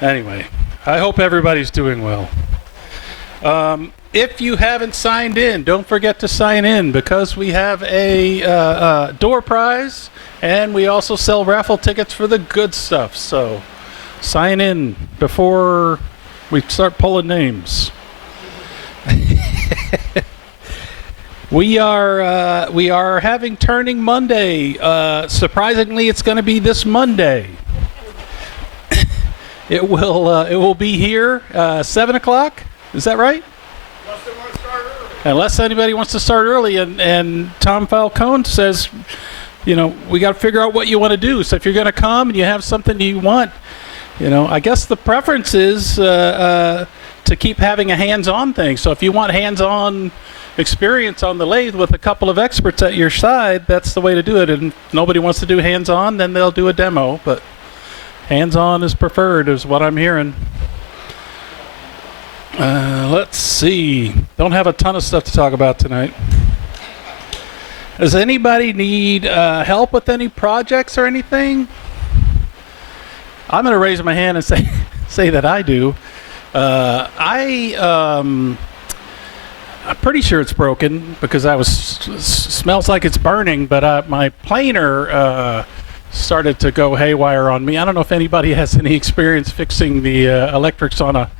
Anyway, I hope everybody's doing well. If you haven't signed in, don't forget to sign in because we have a door prize and we also sell raffle tickets for the good stuff. So sign in before we start pulling names. We are having Turning Monday. Surprisingly, it's going to be this Monday. It will be here 7 o'clock. Is that right? Unless they want to start early. Unless anybody wants to start early, and Tom Falcone says, we got to figure out what you want to do. So if you're going to come and you have something you want, I guess the preference is to keep having a hands-on thing. So if you want hands-on experience on the lathe with a couple of experts at your side, that's the way to do it. And if nobody wants to do hands-on, then they'll do a demo. But hands-on is preferred, is what I'm hearing. Let's see. Don't have a ton of stuff to talk about tonight. Does anybody need help with any projects or anything? I'm going to raise my hand and say that I do. I'm pretty sure it's broken because smells like it's burning, but my planer started to go haywire on me. I don't know if anybody has any experience fixing the electrics on a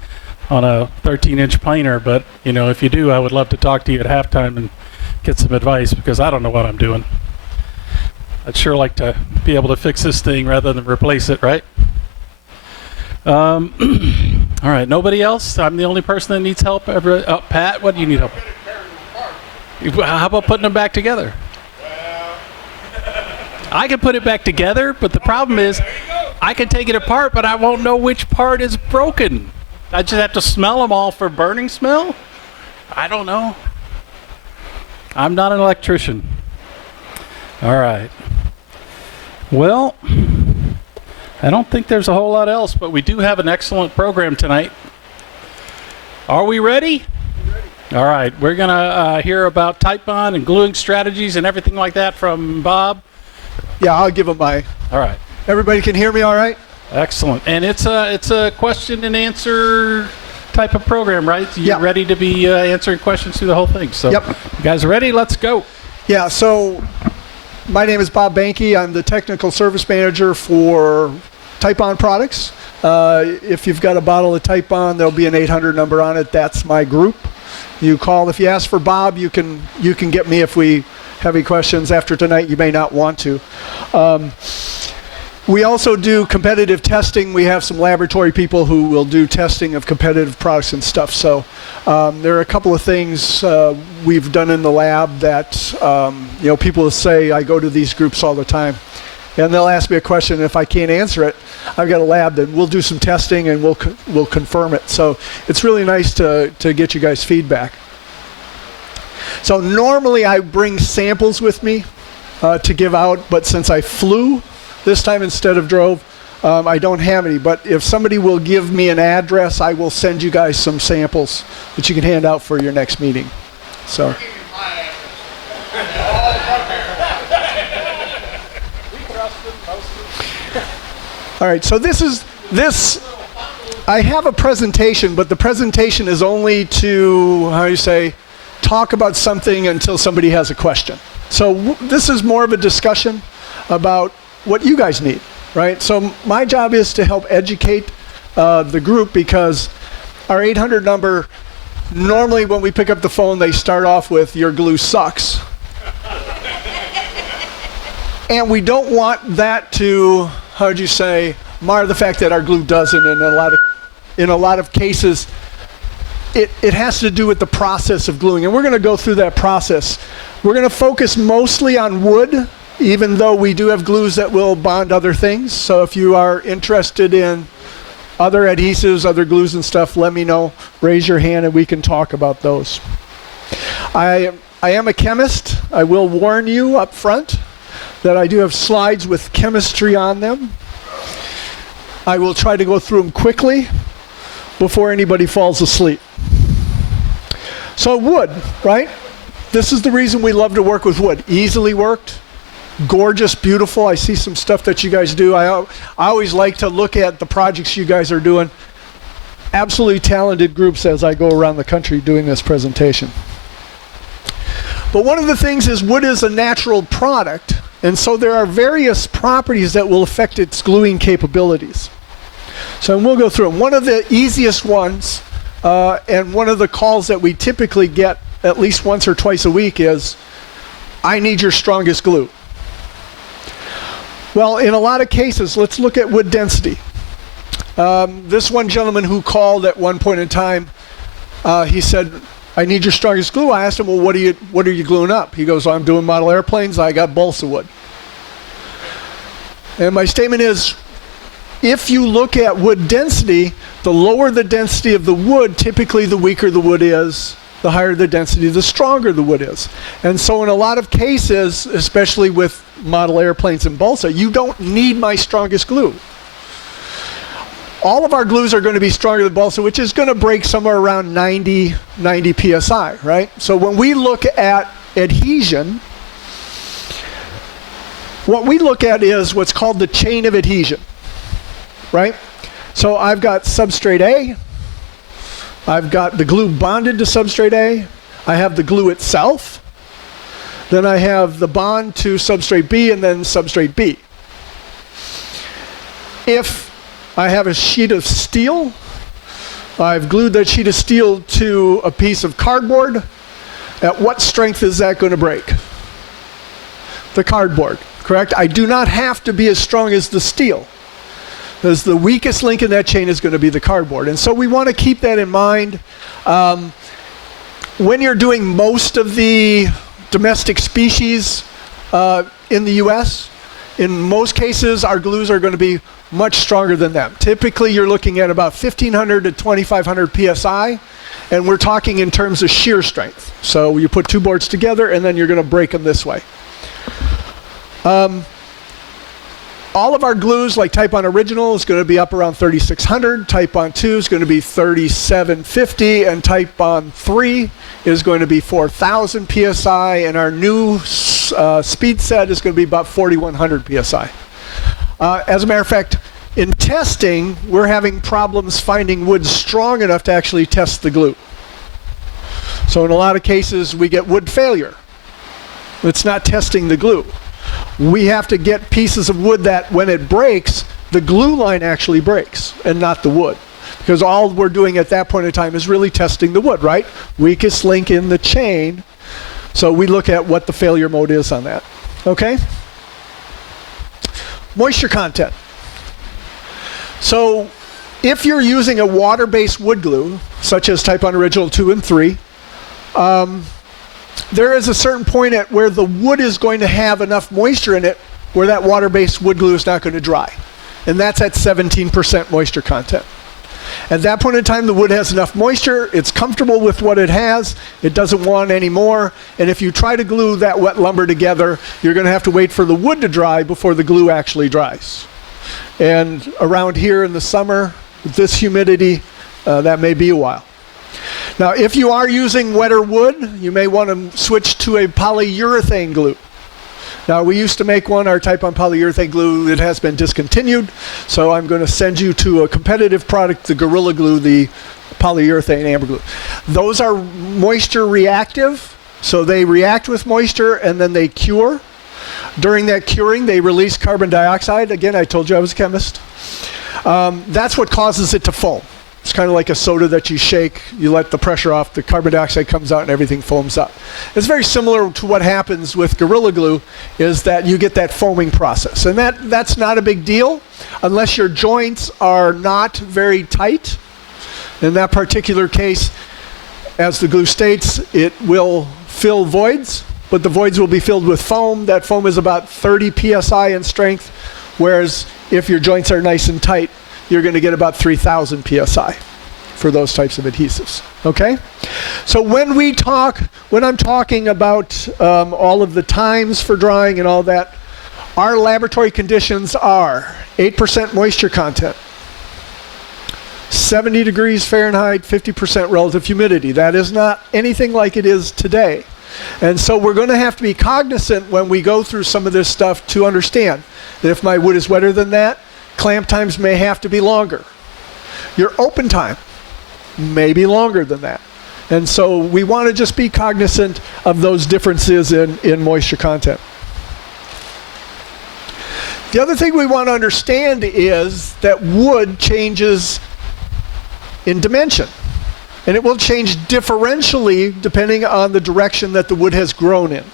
13-inch planer, but if you do, I would love to talk to you at halftime and get some advice because I don't know what I'm doing. I'd sure like to be able to fix this thing rather than replace it, right? All right, nobody else? I'm the only person that needs help. Pat, what do you need help with? How about putting them back together? I can put it back together, but the problem is I can take it apart, but I won't know which part is broken. I just have to smell them all for burning smell? I don't know. I'm not an electrician. All right. Well, I don't think there's a whole lot else, but we do have an excellent program tonight. Are we ready? All right. We're going to hear about Tite Bond and gluing strategies and everything like that from Bob. Yeah, I'll give them my... All right. Everybody can hear me all right? Excellent. And it's a question and answer type of program, right? You're ready to be answering questions through the whole thing. So Yep. You guys are ready? Let's go. Yeah, so my name is Bob Banke. I'm the technical service manager for Tite Bond products. If you've got a bottle of Tite Bond, there'll be an 800 number on it. That's my group. You call. If you ask for Bob, you can get me if we have any questions after tonight. You may not want to. We also do competitive testing. We have some laboratory people who will do testing of competitive products and stuff. So there are a couple of things we've done in the lab that people will say, I go to these groups all the time. And they'll ask me a question. If I can't answer it, I've got a lab that we'll do some testing and we'll confirm it. So it's really nice to get you guys feedback. So normally I bring samples with me to give out, but since I flew this time instead of drove, I don't have any. But if somebody will give me an address, I will send you guys some samples that you can hand out for your next meeting. So. All right, so I have a presentation, but the presentation is only to, talk about something until somebody has a question. So this is more of a discussion about what you guys need, right? So my job is to help educate the group because our 800 number, normally when we pick up the phone, they start off with, your glue sucks. And we don't want that to, mar the fact that our glue doesn't. In a lot of cases, it has to do with the process of gluing. And we're going to go through that process. We're going to focus mostly on wood, even though we do have glues that will bond other things. So if you are interested in other adhesives, other glues and stuff, let me know. Raise your hand and we can talk about those. I am a chemist. I will warn you up front that I do have slides with chemistry on them. I will try to go through them quickly before anybody falls asleep. So wood, right? This is the reason we love to work with wood. Easily worked, gorgeous, beautiful. I see some stuff that you guys do. I always like to look at the projects you guys are doing. Absolutely talented groups as I go around the country doing this presentation. But one of the things is wood is a natural product, and so there are various properties that will affect its gluing capabilities. So we'll go through them. One of the easiest ones, and one of the calls that we typically get at least once or twice a week is, I need your strongest glue. Well, in a lot of cases, let's look at wood density. This one gentleman who called at one point in time, he said, I need your strongest glue. I asked him, well, what are you gluing up? He goes, well, I'm doing model airplanes. I got balsa wood. And my statement is, if you look at wood density, the lower the density of the wood, typically the weaker the wood is, the higher the density, the stronger the wood is. And so in a lot of cases, especially with model airplanes and balsa, you don't need my strongest glue. All of our glues are going to be stronger than balsa, which is going to break somewhere around 90 psi, right? So when we look at adhesion, what we look at is what's called the chain of adhesion, right? So I've got substrate A, I've got the glue bonded to substrate A, I have the glue itself, then I have the bond to substrate B, and then substrate B. If I have a sheet of steel, I've glued that sheet of steel to a piece of cardboard, at what strength is that going to break? The cardboard, correct? I do not have to be as strong as the steel, because the weakest link in that chain is going to be the cardboard. And so we want to keep that in mind. When you're doing most of the domestic species in the US, in most cases our glues are going to be much stronger than them. Typically you're looking at about 1500 to 2500 psi, and we're talking in terms of shear strength. So you put two boards together and then you're going to break them this way. All of our glues, like Tite Bond Original, is going to be up around 3600. Tite Bond 2 is going to be 3750, and Tite Bond 3 is going to be 4000 psi, and our new speed set is going to be about 4100 psi. As a matter of fact, in testing, we're having problems finding wood strong enough to actually test the glue. So in a lot of cases, we get wood failure. It's not testing the glue. We have to get pieces of wood that when it breaks, the glue line actually breaks and not the wood. Because all we're doing at that point in time is really testing the wood, right? Weakest link in the chain. So we look at what the failure mode is on that. Okay? Moisture content. So if you're using a water-based wood glue, such as Tite Bond Original 2 and 3, there is a certain point at where the wood is going to have enough moisture in it where that water-based wood glue is not going to dry. And that's at 17% moisture content. At that point in time, the wood has enough moisture, it's comfortable with what it has, it doesn't want any more, and if you try to glue that wet lumber together, you're going to have to wait for the wood to dry before the glue actually dries. And around here in the summer, with this humidity, that may be a while. Now, if you are using wetter wood, you may want to switch to a polyurethane glue. Now, we used to make one, our Tite Bond polyurethane glue. It has been discontinued, so I'm going to send you to a competitive product, the Gorilla Glue, the polyurethane amber glue. Those are moisture reactive, so they react with moisture and then they cure. During that curing, they release carbon dioxide. Again, I told you I was a chemist. That's what causes it to foam. It's kind of like a soda that you shake, you let the pressure off, the carbon dioxide comes out and everything foams up. It's very similar to what happens with Gorilla Glue, is that you get that foaming process. And that's not a big deal unless your joints are not very tight. In that particular case, as the glue states, it will fill voids, but the voids will be filled with foam. That foam is about 30 psi in strength, whereas if your joints are nice and tight, you're going to get about 3,000 psi for those types of adhesives. Okay? So when I'm talking about all of the times for drying and all that, our laboratory conditions are 8% moisture content, 70 degrees Fahrenheit, 50% relative humidity. That is not anything like it is today. And so we're going to have to be cognizant when we go through some of this stuff to understand that if my wood is wetter than that, clamp times may have to be longer. Your open time may be longer than that. And so we want to just be cognizant of those differences in moisture content. The other thing we want to understand is that wood changes in dimension. And it will change differentially depending on the direction that the wood has grown in.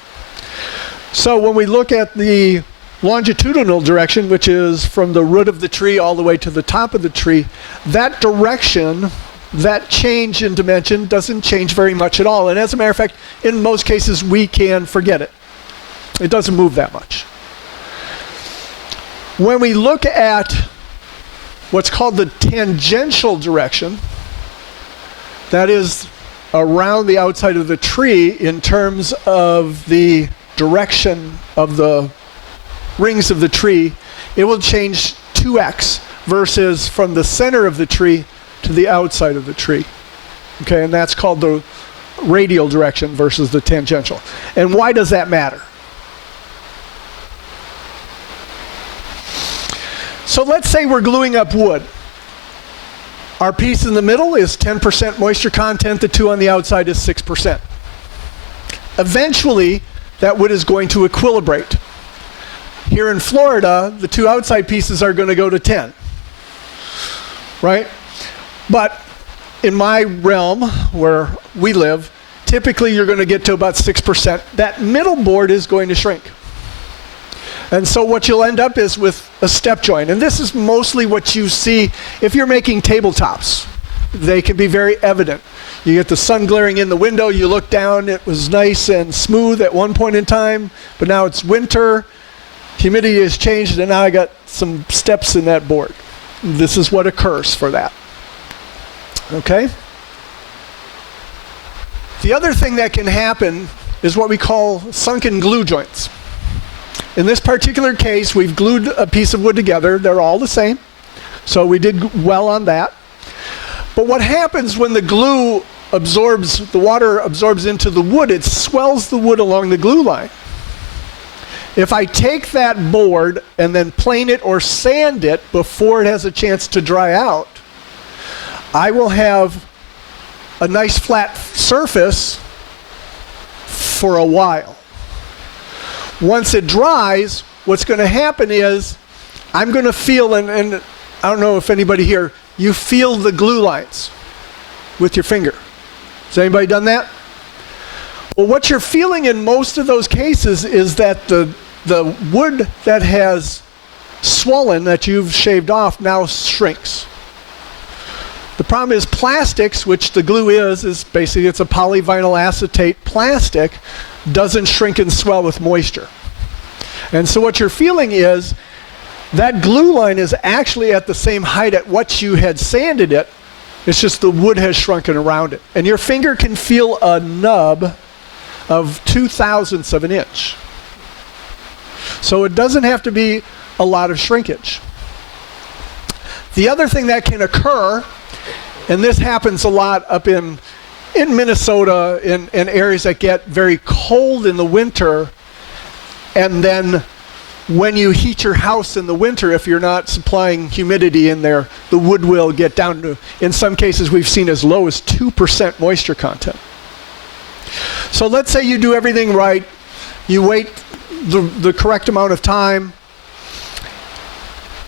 So when we look at the longitudinal direction, which is from the root of the tree all the way to the top of the tree, that direction, that change in dimension doesn't change very much at all. And as a matter of fact, in most cases, we can forget it. It doesn't move that much. When we look at what's called the tangential direction, that is around the outside of the tree in terms of the direction of the rings of the tree, it will change 2x versus from the center of the tree to the outside of the tree. Okay, and that's called the radial direction versus the tangential. And why does that matter? So let's say we're gluing up wood. Our piece in the middle is 10% moisture content, the two on the outside is 6%. Eventually, that wood is going to equilibrate. Here in Florida, the two outside pieces are going to go to 10, right? But in my realm, where we live, typically you're going to get to about 6%. That middle board is going to shrink. And so what you'll end up is with a step joint. And this is mostly what you see if you're making tabletops. They can be very evident. You get the sun glaring in the window, you look down, it was nice and smooth at one point in time, but now it's winter, humidity has changed, and now I got some steps in that board. This is what occurs for that. Okay? The other thing that can happen is what we call sunken glue joints. In this particular case, we've glued a piece of wood together. They're all the same. So we did well on that. But what happens when the glue absorbs, the water absorbs into the wood, it swells the wood along the glue line. If I take that board and then plane it or sand it before it has a chance to dry out, I will have a nice flat surface for a while. Once it dries, what's going to happen is I'm going to feel, and I don't know if anybody here, you feel the glue lines with your finger. Has anybody done that? Well, what you're feeling in most of those cases is that the wood that has swollen, that you've shaved off, now shrinks. The problem is plastics, which the glue is basically it's a polyvinyl acetate plastic, doesn't shrink and swell with moisture. And so what you're feeling is that glue line is actually at the same height at what you had sanded it. It's just the wood has shrunken around it. And your finger can feel a nub of 0.02 of an inch. So it doesn't have to be a lot of shrinkage. The other thing that can occur, and this happens a lot up in Minnesota, in areas that get very cold in the winter, and then when you heat your house in the winter, if you're not supplying humidity in there, the wood will get down to, in some cases we've seen as low as 2% moisture content. So let's say you do everything right, you wait the correct amount of time,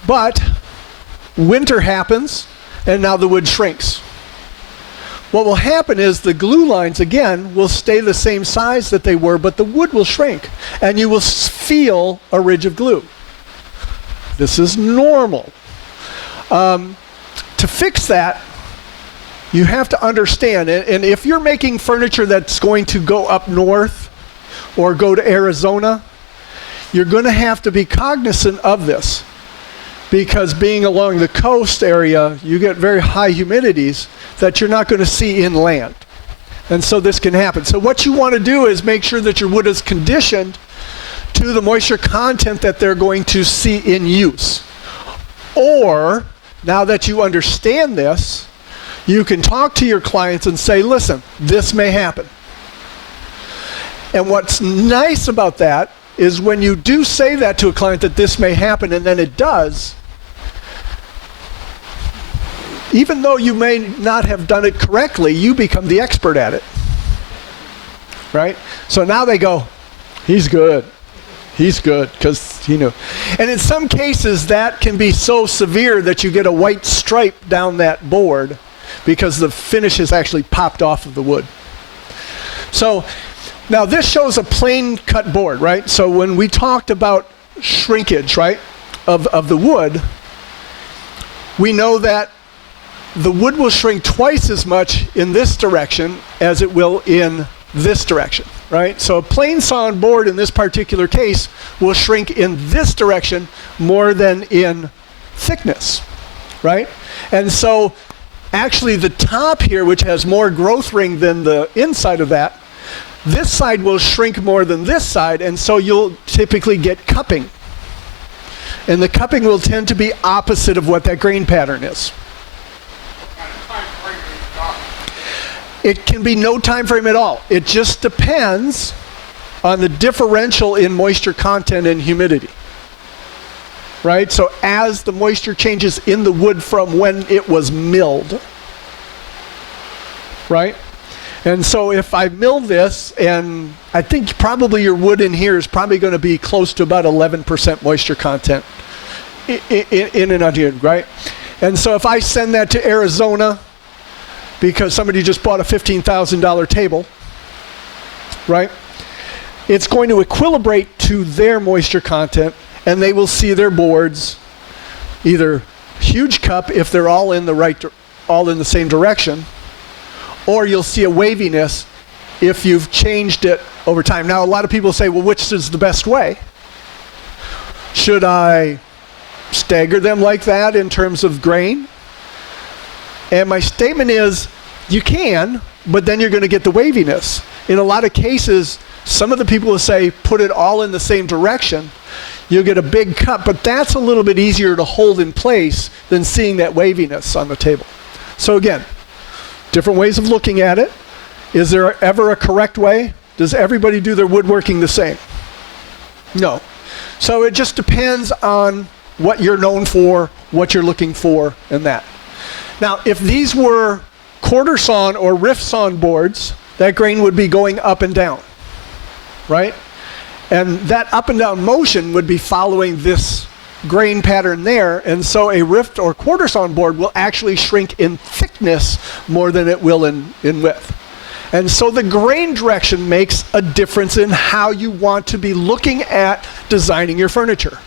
but winter happens and now the wood shrinks. What will happen is the glue lines, again, will stay the same size that they were, but the wood will shrink, and you will feel a ridge of glue. This is normal. To fix that, you have to understand, and if you're making furniture that's going to go up north or go to Arizona, you're going to have to be cognizant of this. Because being along the coast area, you get very high humidities that you're not going to see inland. And so this can happen. So what you want to do is make sure that your wood is conditioned to the moisture content that they're going to see in use. Or, now that you understand this, you can talk to your clients and say, listen, this may happen. And what's nice about that is when you do say that to a client that this may happen and then it does, even though you may not have done it correctly, you become the expert at it, right? So now they go, he's good, because he knew. And in some cases, that can be so severe that you get a white stripe down that board because the finish has actually popped off of the wood. So now this shows a plain cut board, right? So when we talked about shrinkage, right, of the wood, we know that the wood will shrink twice as much in this direction as it will in this direction, right? So a plain sawn board in this particular case will shrink in this direction more than in thickness, right? And so actually the top here, which has more growth ring than the inside of that, this side will shrink more than this side, and so you'll typically get cupping. And the cupping will tend to be opposite of what that grain pattern is. It can be no time frame at all. It just depends on the differential in moisture content and humidity. Right? So as the moisture changes in the wood from when it was milled. Right? And so if I mill this, and I think probably your wood in here is probably going to be close to about 11% moisture content in and out here, right? And so if I send that to Arizona, because somebody just bought a $15,000 table, right? It's going to equilibrate to their moisture content, and they will see their boards either huge cup if they're all in the same direction, or you'll see a waviness if you've changed it over time. Now, a lot of people say, well, which is the best way? Should I stagger them like that in terms of grain? And my statement is, you can, but then you're going to get the waviness. In a lot of cases, some of the people will say, put it all in the same direction. You'll get a big cut, but that's a little bit easier to hold in place than seeing that waviness on the table. So again, different ways of looking at it. Is there ever a correct way? Does everybody do their woodworking the same? No. So it just depends on what you're known for, what you're looking for, and that. Now, if these were quarter sawn or rift sawn boards, that grain would be going up and down, right? And that up and down motion would be following this grain pattern there, and so a rift or quarter sawn board will actually shrink in thickness more than it will in width. And so the grain direction makes a difference in how you want to be looking at designing your furniture.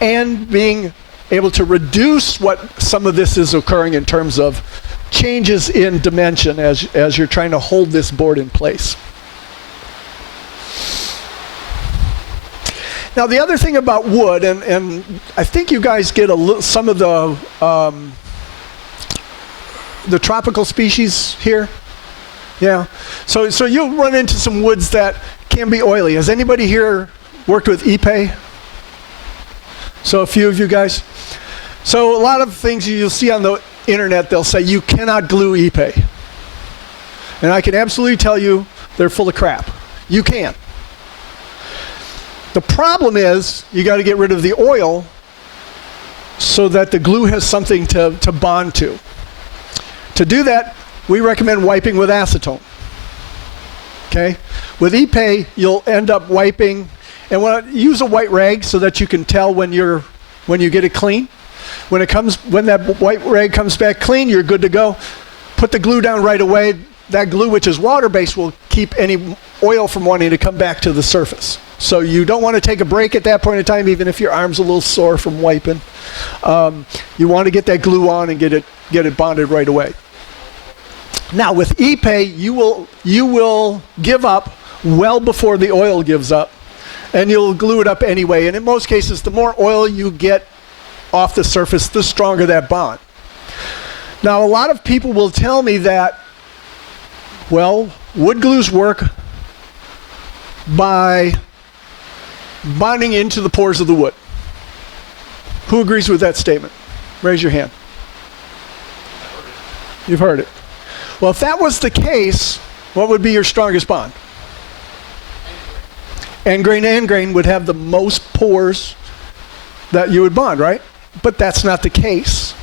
And being able to reduce what some of this is occurring in terms of changes in dimension as you're trying to hold this board in place. Now the other thing about wood, and I think you guys get some of the tropical species here. Yeah. So you'll run into some woods that can be oily. Has anybody here worked with ipe? So a few of you guys. So a lot of things you'll see on the internet, they'll say you cannot glue ipe. And I can absolutely tell you they're full of crap. You can. The problem is you got to get rid of the oil so that the glue has something to bond to. To do that, we recommend wiping with acetone. Okay? With ipe, you'll end up wiping, and use a white rag so that you can tell when you get it clean. When that white rag comes back clean, you're good to go. Put the glue down right away. That glue, which is water-based, will keep any oil from wanting to come back to the surface. So you don't want to take a break at that point in time, even if your arm's a little sore from wiping. You want to get that glue on and get it bonded right away. Now with ipe, you will give up well before the oil gives up, and you'll glue it up anyway. And in most cases, the more oil you get off the surface, the stronger that bond. Now a lot of people will tell me that, well, wood glues work by bonding into the pores of the wood. Who agrees with that statement? Raise your hand. You've heard it. Well, if that was the case, what would be your strongest bond? End grain would have the most pores that you would bond, right? But that's not the case.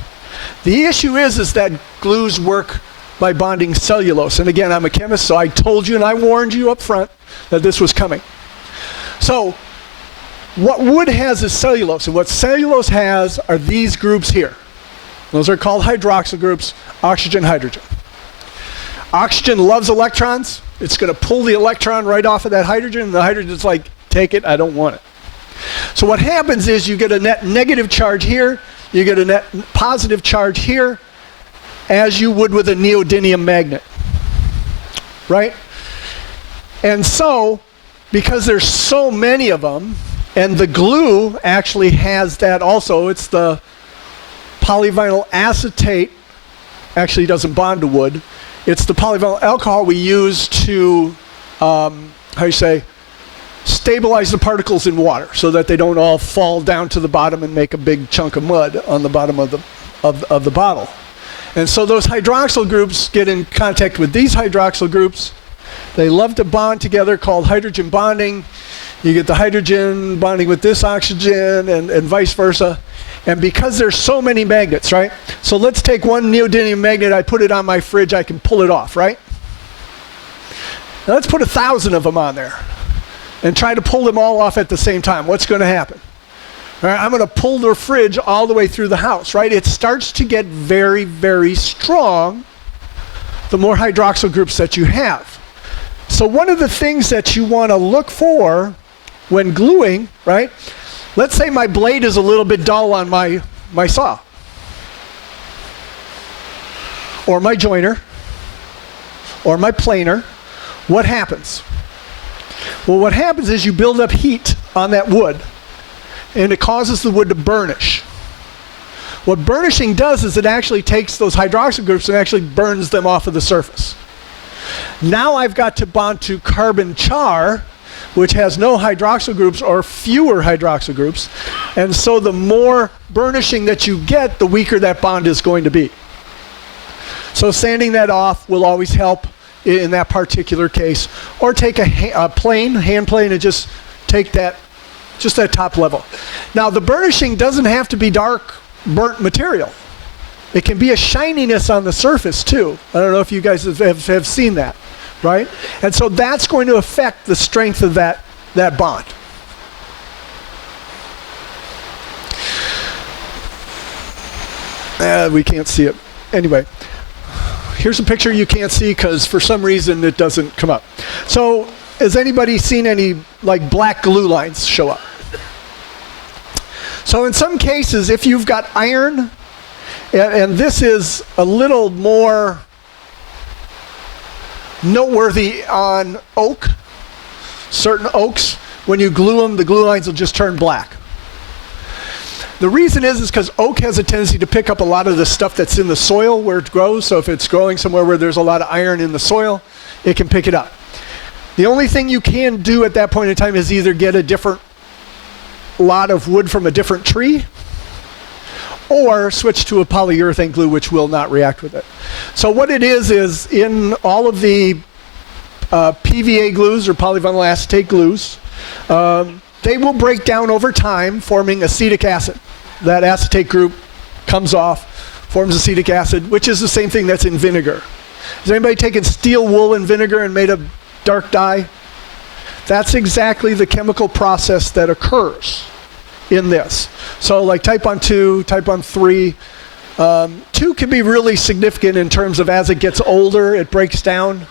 The issue is that glues work by bonding cellulose. And again, I'm a chemist, so I told you and I warned you up front that this was coming. So what wood has is cellulose, and what cellulose has are these groups here. Those are called hydroxyl groups, oxygen, hydrogen. Oxygen loves electrons. It's going to pull the electron right off of that hydrogen, and the hydrogen's like, take it, I don't want it. So what happens is you get a net negative charge here, you get a net positive charge here, as you would with a neodymium magnet, right? And so, because there's so many of them, and the glue actually has that also, it's the polyvinyl acetate, actually doesn't bond to wood, it's the polyvinyl alcohol we use to, stabilize the particles in water so that they don't all fall down to the bottom and make a big chunk of mud on the bottom of the bottle. And so those hydroxyl groups get in contact with these hydroxyl groups. They love to bond together, called hydrogen bonding. You get the hydrogen bonding with this oxygen and vice versa. And because there's so many magnets, right? So let's take one neodymium magnet, I put it on my fridge, I can pull it off, right? Now let's put 1,000 of them on there and try to pull them all off at the same time. What's going to happen? All right, I'm going to pull the fridge all the way through the house, right? It starts to get very, very strong the more hydroxyl groups that you have. So one of the things that you want to look for when gluing, right? Let's say my blade is a little bit dull on my saw, or my joiner, or my planer. What happens? Well, what happens is you build up heat on that wood, and it causes the wood to burnish. What burnishing does is it actually takes those hydroxyl groups and actually burns them off of the surface. Now I've got to bond to carbon char, which has no hydroxyl groups or fewer hydroxyl groups, and so the more burnishing that you get, the weaker that bond is going to be. So sanding that off will always help in that particular case, or take a hand plane, and just take that, just that top level. Now the burnishing doesn't have to be dark burnt material. It can be a shininess on the surface too. I don't know if you guys have seen that, right? And so that's going to affect the strength of that bond. We can't see it. Anyway. Here's a picture you can't see because for some reason it doesn't come up. So has anybody seen any like black glue lines show up? So in some cases, if you've got iron, and this is a little more noteworthy on oak, certain oaks, when you glue them, the glue lines will just turn black. The reason is because oak has a tendency to pick up a lot of the stuff that's in the soil where it grows. So if it's growing somewhere where there's a lot of iron in the soil, it can pick it up. The only thing you can do at that point in time is either get a different lot of wood from a different tree, or switch to a polyurethane glue, which will not react with it. So what it is in all of the PVA glues or polyvinyl acetate glues, they will break down over time, forming acetic acid. That acetate group comes off, forms acetic acid, which is the same thing that's in vinegar. Has anybody taken steel wool and vinegar and made a dark dye? That's exactly the chemical process that occurs in this. So like Tite Bond 2, Tite Bond 3, 2 can be really significant in terms of as it gets older, it breaks down.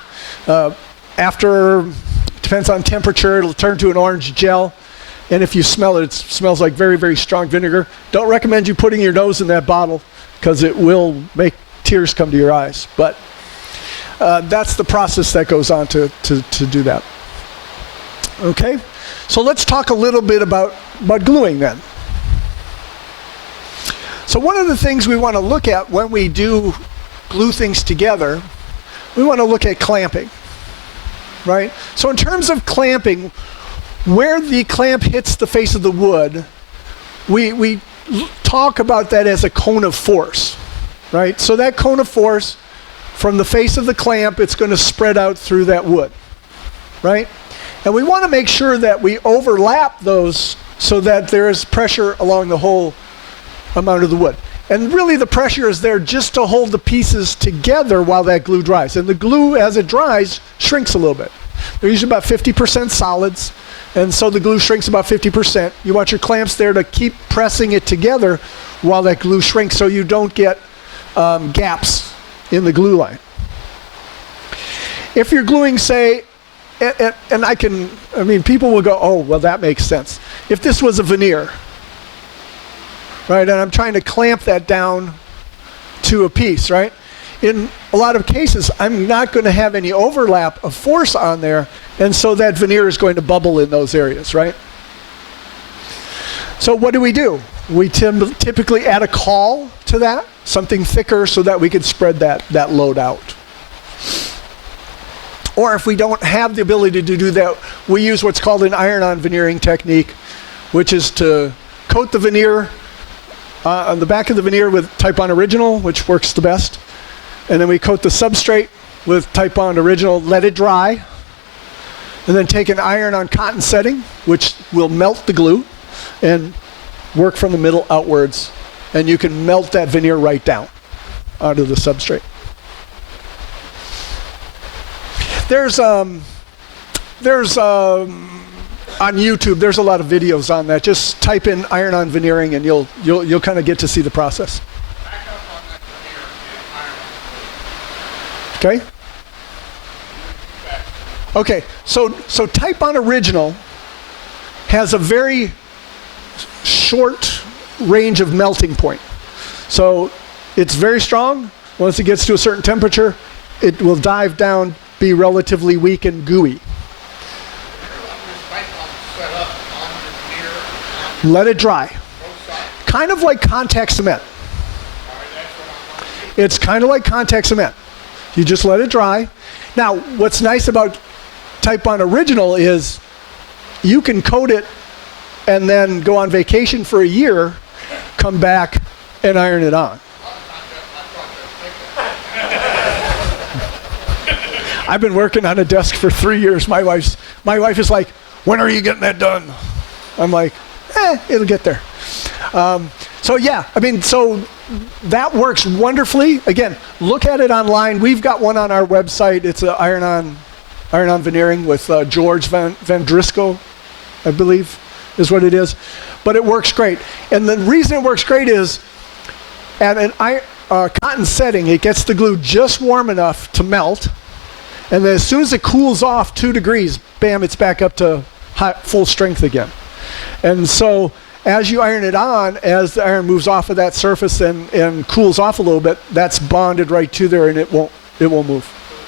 After, depends on temperature, it'll turn to an orange gel. And if you smell it, it smells like very, very strong vinegar. Don't recommend you putting your nose in that bottle because it will make tears come to your eyes. But that's the process that goes on to do that. Okay, so let's talk a little bit about gluing then. So one of the things we want to look at when we do glue things together, we want to look at clamping, right? So in terms of clamping, where the clamp hits the face of the wood, we talk about that as a cone of force, right? So that cone of force, from the face of the clamp, it's going to spread out through that wood, right? And we want to make sure that we overlap those so that there is pressure along the whole amount of the wood. And really the pressure is there just to hold the pieces together while that glue dries. And the glue, as it dries, shrinks a little bit. They're usually about 50% solids, and so the glue shrinks about 50%. You want your clamps there to keep pressing it together while that glue shrinks so you don't get gaps in the glue line. If you're gluing, say, and people will go, oh, well, that makes sense. If this was a veneer, right, and I'm trying to clamp that down to a piece, right? In a lot of cases, I'm not going to have any overlap of force on there, and so that veneer is going to bubble in those areas, right? So what do? We typically add a caul to that, something thicker so that we can spread that load out. Or if we don't have the ability to do that, we use what's called an iron-on veneering technique, which is to coat the veneer on the back of the veneer with Tite Bond Original, which works the best. And then we coat the substrate with Tite Bond Original, let it dry, and then take an iron-on cotton setting, which will melt the glue and work from the middle outwards. And you can melt that veneer right down onto the substrate. There's on YouTube, there's a lot of videos on that. Just type in iron-on veneering and you'll kind of get to see the process. Back up on that veneer and iron. Okay? Okay, so Tite Bond Original has a very short range of melting point. So it's very strong. Once it gets to a certain temperature, it will dive down, be relatively weak and gooey. Let it dry. Kind of like contact cement. It's kind of like contact cement. You just let it dry. Now, what's nice about Tite Bond Original is you can coat it and then go on vacation for a year, come back and iron it on. I've been working on a desk for 3 years. My wife is like, when are you getting that done? I'm like, it'll get there. So yeah, so that works wonderfully. Again, look at it online. We've got one on our website. It's an iron-on veneering with George Van Driscoll, I believe, is what it is. But it works great. And the reason it works great is at an cotton setting, it gets the glue just warm enough to melt. And then as soon as it cools off 2 degrees, bam, it's back up to full strength again. And so as you iron it on, as the iron moves off of that surface and cools off a little bit, that's bonded right to there and it won't move. So the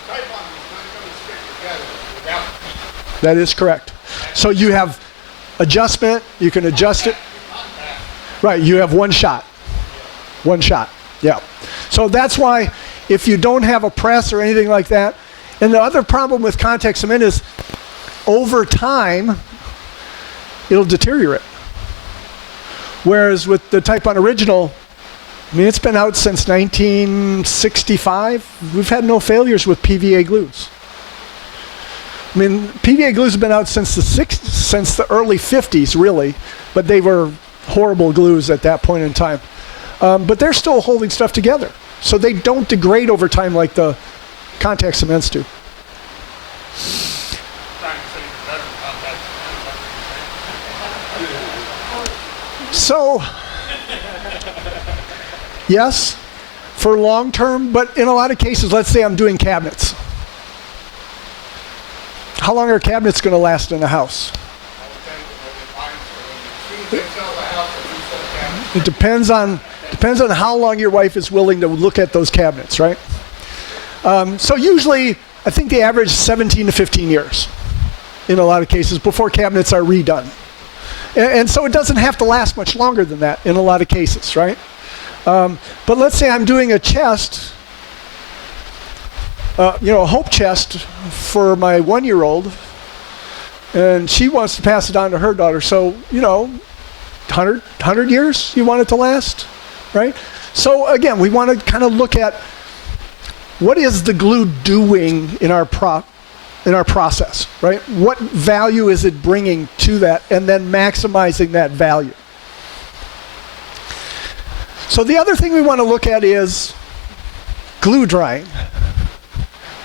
Tite Bond is not going to stick together without heat. That is correct. So you have adjustment, you can adjust it. Right, you have one shot. One shot, yeah. So that's why if you don't have a press or anything like that, and the other problem with contact cement is over time, it'll deteriorate. Whereas with the Tite Bond Original, it's been out since 1965. We've had no failures with PVA glues. PVA glues have been out since the early 50s, really, but they were horrible glues at that point in time. But they're still holding stuff together. So they don't degrade over time like the contact cements do. So, yes, for long term, but in a lot of cases, let's say I'm doing cabinets. How long are cabinets going to last in a house? It depends on how long your wife is willing to look at those cabinets, right? So usually, I think the average is 17 to 15 years in a lot of cases before cabinets are redone. And so it doesn't have to last much longer than that in a lot of cases, right? But let's say I'm doing a chest, a hope chest for my 1-year-old, and she wants to pass it on to her daughter. So, 100 years you want it to last, right? So again, we want to kind of look at what is the glue doing in our in our process, right? What value is it bringing to that, and then maximizing that value. So the other thing we want to look at is glue drying.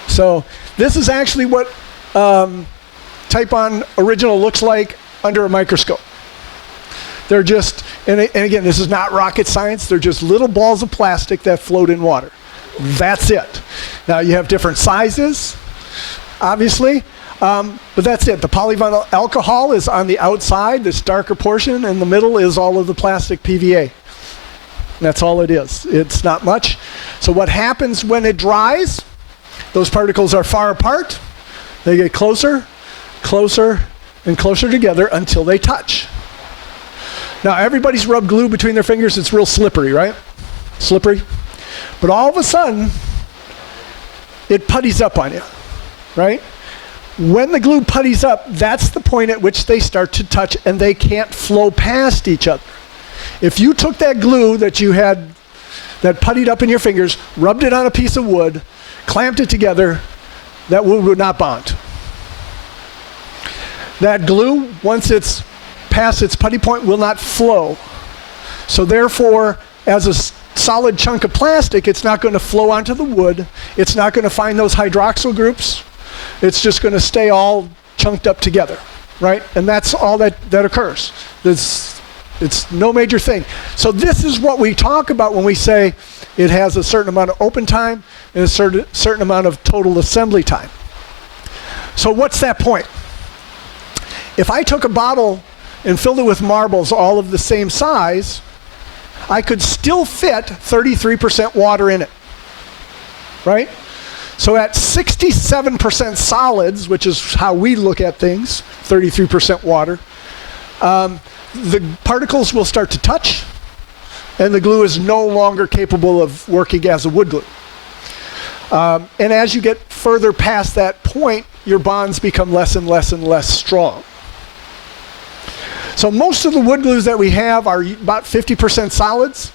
So this is actually what Tite Bond Original looks like under a microscope. They're just, and again, this is not rocket science, they're just little balls of plastic that float in water. That's it. Now you have different sizes, obviously, but that's it. The polyvinyl alcohol is on the outside, this darker portion, and the middle is all of the plastic PVA. That's all it is. It's not much. So what happens when it dries, those particles are far apart. They get closer, closer, and closer together until they touch. Now everybody's rubbed glue between their fingers. It's real slippery, right? Slippery. But all of a sudden, it putties up on you, right? When the glue putties up, that's the point at which they start to touch and they can't flow past each other. If you took that glue that you had, that puttied up in your fingers, rubbed it on a piece of wood, clamped it together, that wood would not bond. That glue, once it's past its putty point, will not flow. So therefore, as a solid chunk of plastic, it's not going to flow onto the wood. It's not going to find those hydroxyl groups. It's just going to stay all chunked up together, right? And that's all that occurs. It's no major thing. So this is what we talk about when we say it has a certain amount of open time and a certain amount of total assembly time. So what's that point? If I took a bottle and filled it with marbles all of the same size, I could still fit 33% water in it, right? So at 67% solids, which is how we look at things, 33% water, the particles will start to touch, and the glue is no longer capable of working as a wood glue. And as you get further past that point, your bonds become less and less and less strong. So most of the wood glues that we have are about 50% solids,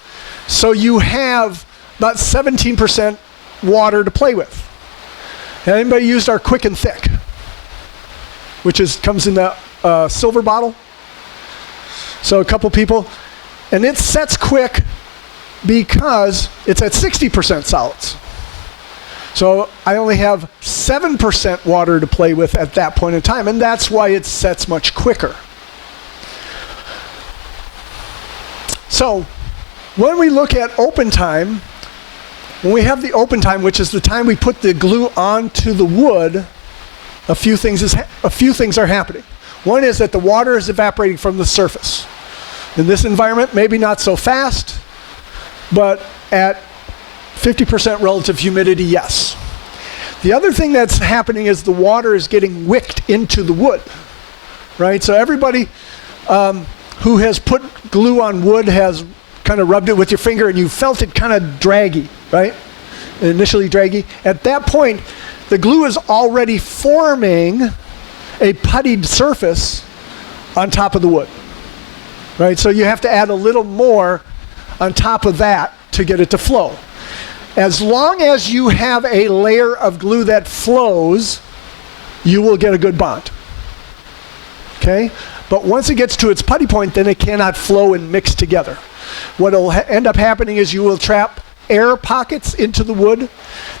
so you have about 17% water to play with. Has anybody used our Quick and Thick, which comes in the silver bottle? So a couple people, and it sets quick because it's at 60% solids. So I only have 7% water to play with at that point in time, and that's why it sets much quicker. So when we look at open time, when we have the open time, which is the time we put the glue onto the wood, a few things are happening. One is that the water is evaporating from the surface. In this environment, maybe not so fast, but at 50% relative humidity, yes. The other thing that's happening is the water is getting wicked into the wood, right? So everybody who has put glue on wood has kind of rubbed it with your finger and you felt it kind of draggy, right? Initially draggy. At that point, the glue is already forming a puttied surface on top of the wood, right? So you have to add a little more on top of that to get it to flow. As long as you have a layer of glue that flows, you will get a good bond, okay? But once it gets to its putty point, then it cannot flow and mix together. What will end up happening is you will trap air pockets into the wood.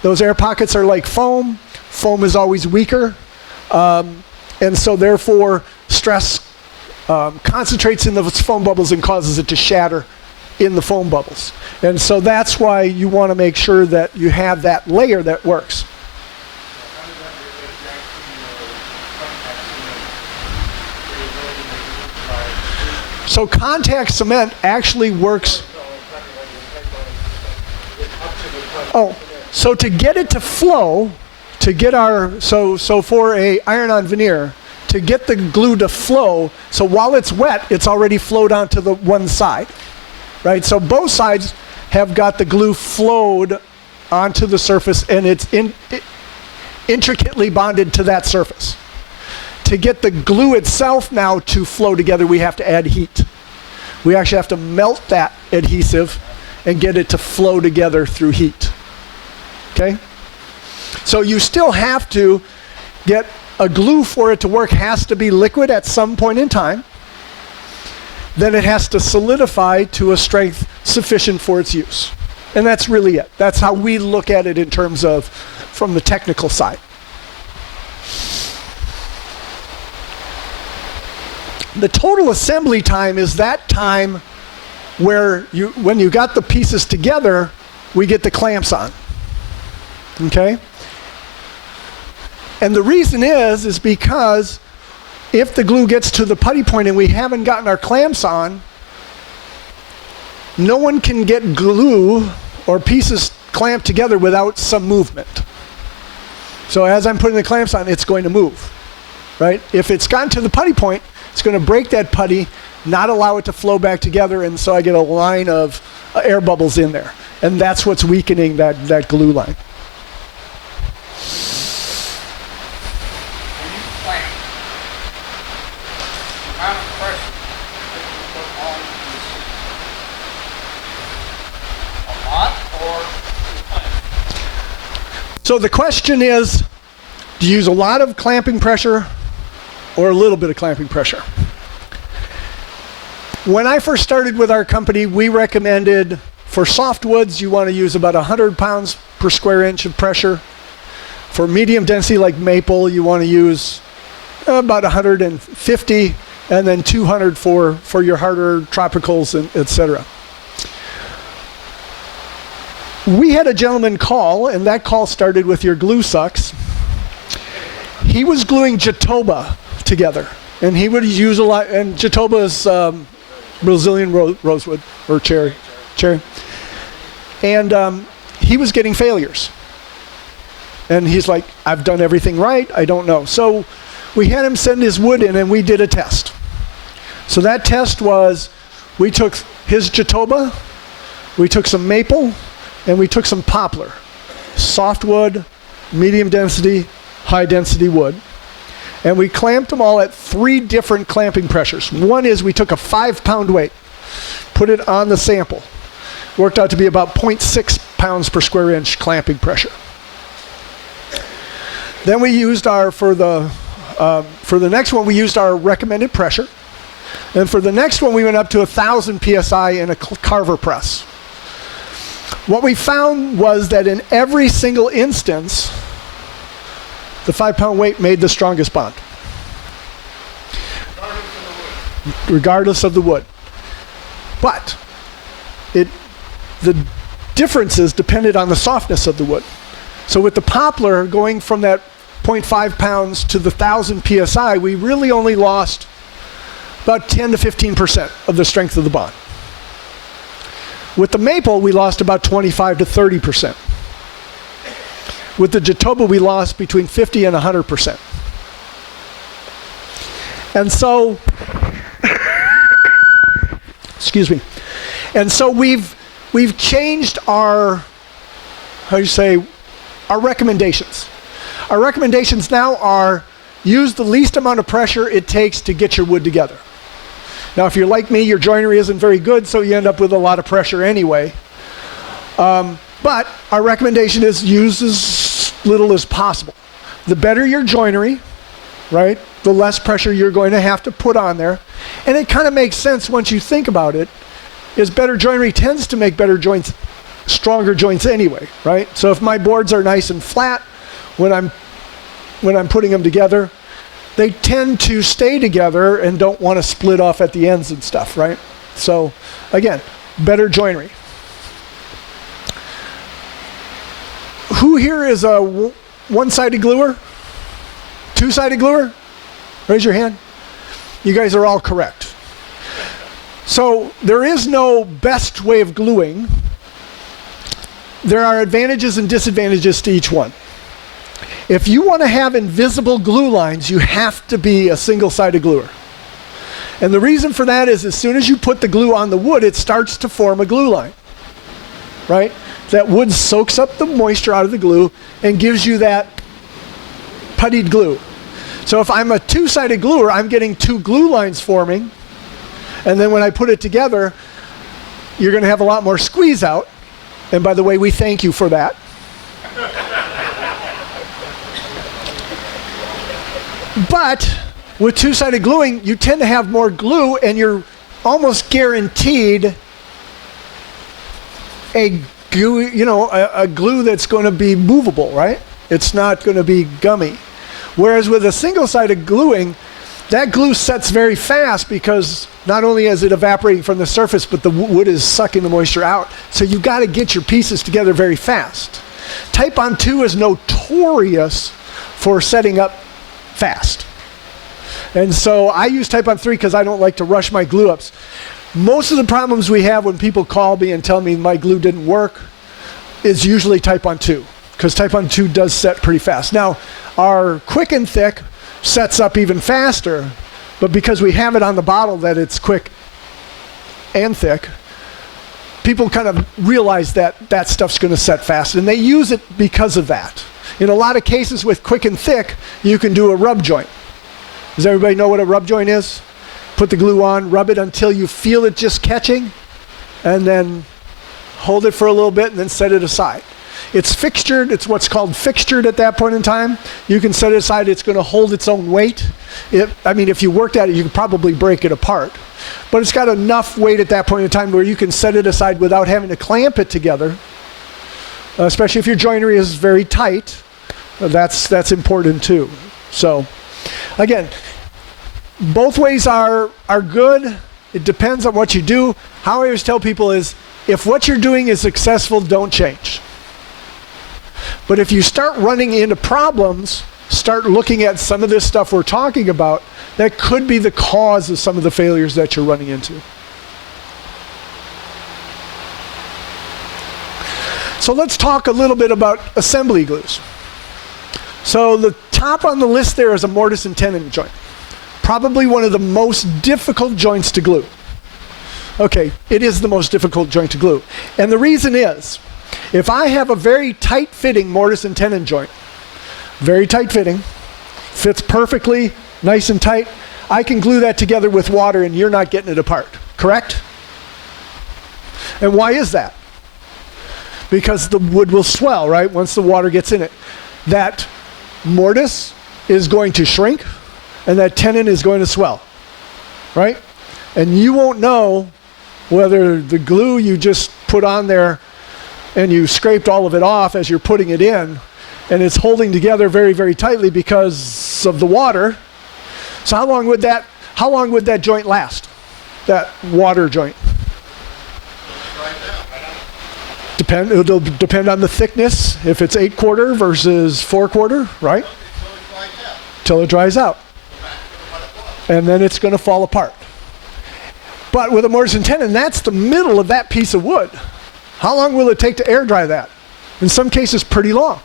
Those air pockets are like foam. Foam is always weaker. And so therefore, stress concentrates in those foam bubbles and causes it to shatter in the foam bubbles. And so that's why you want to make sure that you have that layer that works. So contact cement actually works. Oh, so to get it to flow, to get our, so for a iron-on veneer, to get the glue to flow, so while it's wet, it's already flowed onto the one side, right? So both sides have got the glue flowed onto the surface, and it's intricately bonded to that surface. To get the glue itself now to flow together, we have to add heat. We actually have to melt that adhesive and get it to flow together through heat. Okay? So you still have to get a glue for it to work has to be liquid at some point in time. Then it has to solidify to a strength sufficient for its use. And that's really it. That's how we look at it in terms of from the technical side. The total assembly time is that time where when you got the pieces together, we get the clamps on. Okay? And the reason is because if the glue gets to the putty point and we haven't gotten our clamps on, no one can get glue or pieces clamped together without some movement. So as I'm putting the clamps on, it's going to move, right? If it's gotten to the putty point, it's going to break that putty, not allow it to flow back together, and so I get a line of air bubbles in there. And that's what's weakening that glue line. When you clamp, the amount of pressure that you put on is a lot or just clamp? So the question is, do you use a lot of clamping pressure or a little bit of clamping pressure? When I first started with our company, we recommended for softwoods, you want to use about 100 pounds per square inch of pressure. For medium density like maple, you want to use about 150, and then 200 for your harder tropicals, and etc. We had a gentleman call, and that call started with your glue sucks. He was gluing Jatoba together, and he would use a lot, and Jatoba is Brazilian rosewood, or cherry. And he was getting failures. And he's like, I've done everything right, I don't know. So we had him send his wood in and we did a test. So that test was, we took his Jatoba, we took some maple, and we took some poplar. Softwood, medium density, high density wood. And we clamped them all at 3 different clamping pressures. One is we took a 5-pound weight, put it on the sample. Worked out to be about 0.6 pounds per square inch clamping pressure. Then we used for the next one, we used our recommended pressure. And for the next one, we went up to 1,000 PSI in a carver press. What we found was that in every single instance, the 5-pound weight made the strongest bond. Regardless of the wood. But the differences depended on the softness of the wood. So with the poplar going from that 0.5 pounds to the 1,000 PSI, we really only lost about 10 to 15% of the strength of the bond. With the maple, we lost about 25 to 30%. With the Jatoba, we lost between 50 and 100%. And so, excuse me. And so we've changed our, our recommendations. Our recommendations now are use the least amount of pressure it takes to get your wood together. Now, if you're like me, your joinery isn't very good, so you end up with a lot of pressure anyway. But our recommendation is use as little as possible. The better your joinery, right, the less pressure you're going to have to put on there. And it kind of makes sense once you think about it, is better joinery tends to make better joints, stronger joints anyway, right? So if my boards are nice and flat when I'm putting them together, they tend to stay together and don't want to split off at the ends and stuff, right? So again, better joinery. Who here is a one-sided gluer? Two-sided gluer? Raise your hand. You guys are all correct. So there is no best way of gluing. There are advantages and disadvantages to each one. If you want to have invisible glue lines, you have to be a single-sided gluer. And the reason for that is as soon as you put the glue on the wood, it starts to form a glue line, right? That wood soaks up the moisture out of the glue and gives you that puttied glue. So if I'm a two-sided gluer, I'm getting 2 glue lines forming, and then when I put it together, you're going to have a lot more squeeze out. And by the way, we thank you for that. But with two-sided gluing, you tend to have more glue, and you're almost guaranteed a glue, a glue that's going to be movable, right? It's not going to be gummy. Whereas with a single-sided gluing, that glue sets very fast because not only is it evaporating from the surface, but the wood is sucking the moisture out. So you've got to get your pieces together very fast. Tite Bond 2 is notorious for setting up fast. And so I use Tite Bond 3 because I don't like to rush my glue ups. Most of the problems we have when people call me and tell me my glue didn't work is usually Tite Bond 2, because Tite Bond 2 does set pretty fast. Now, our quick and thick sets up even faster, but because we have it on the bottle that it's quick and thick, people kind of realize that that stuff's going to set fast, and they use it because of that. In a lot of cases with quick and thick, you can do a rub joint. Does everybody know what a rub joint is? Put the glue on, rub it until you feel it just catching, and then hold it for a little bit and then set it aside. It's fixtured, it's what's called fixtured at that point in time. You can set it aside, it's going to hold its own weight. If you worked at it, you could probably break it apart. But it's got enough weight at that point in time where you can set it aside without having to clamp it together, especially if your joinery is very tight. That's important too. So, again, both ways are good. It depends on what you do. How I always tell people is, if what you're doing is successful, don't change. But if you start running into problems, start looking at some of this stuff we're talking about, that could be the cause of some of the failures that you're running into. So let's talk a little bit about assembly glues. So the top on the list there is a mortise and tenon joint. Probably one of the most difficult joints to glue. Okay, it is the most difficult joint to glue. And the reason is, if I have a very tight-fitting mortise and tenon joint, very tight-fitting, fits perfectly, nice and tight, I can glue that together with water and you're not getting it apart, correct? And why is that? Because the wood will swell, right, once the water gets in it. That mortise is going to shrink, and that tenon is going to swell, right? And you won't know whether the glue you just put on there and you scraped all of it off as you're putting it in, and it's holding together very, very tightly because of the water. So how long would that joint last? That water joint? It'll depend on the thickness. If it's 8/4 versus 4/4, right? Till it dries out. And then it's going to fall apart. But with a mortise and tenon, that's the middle of that piece of wood. How long will it take to air dry that? In some cases, pretty long.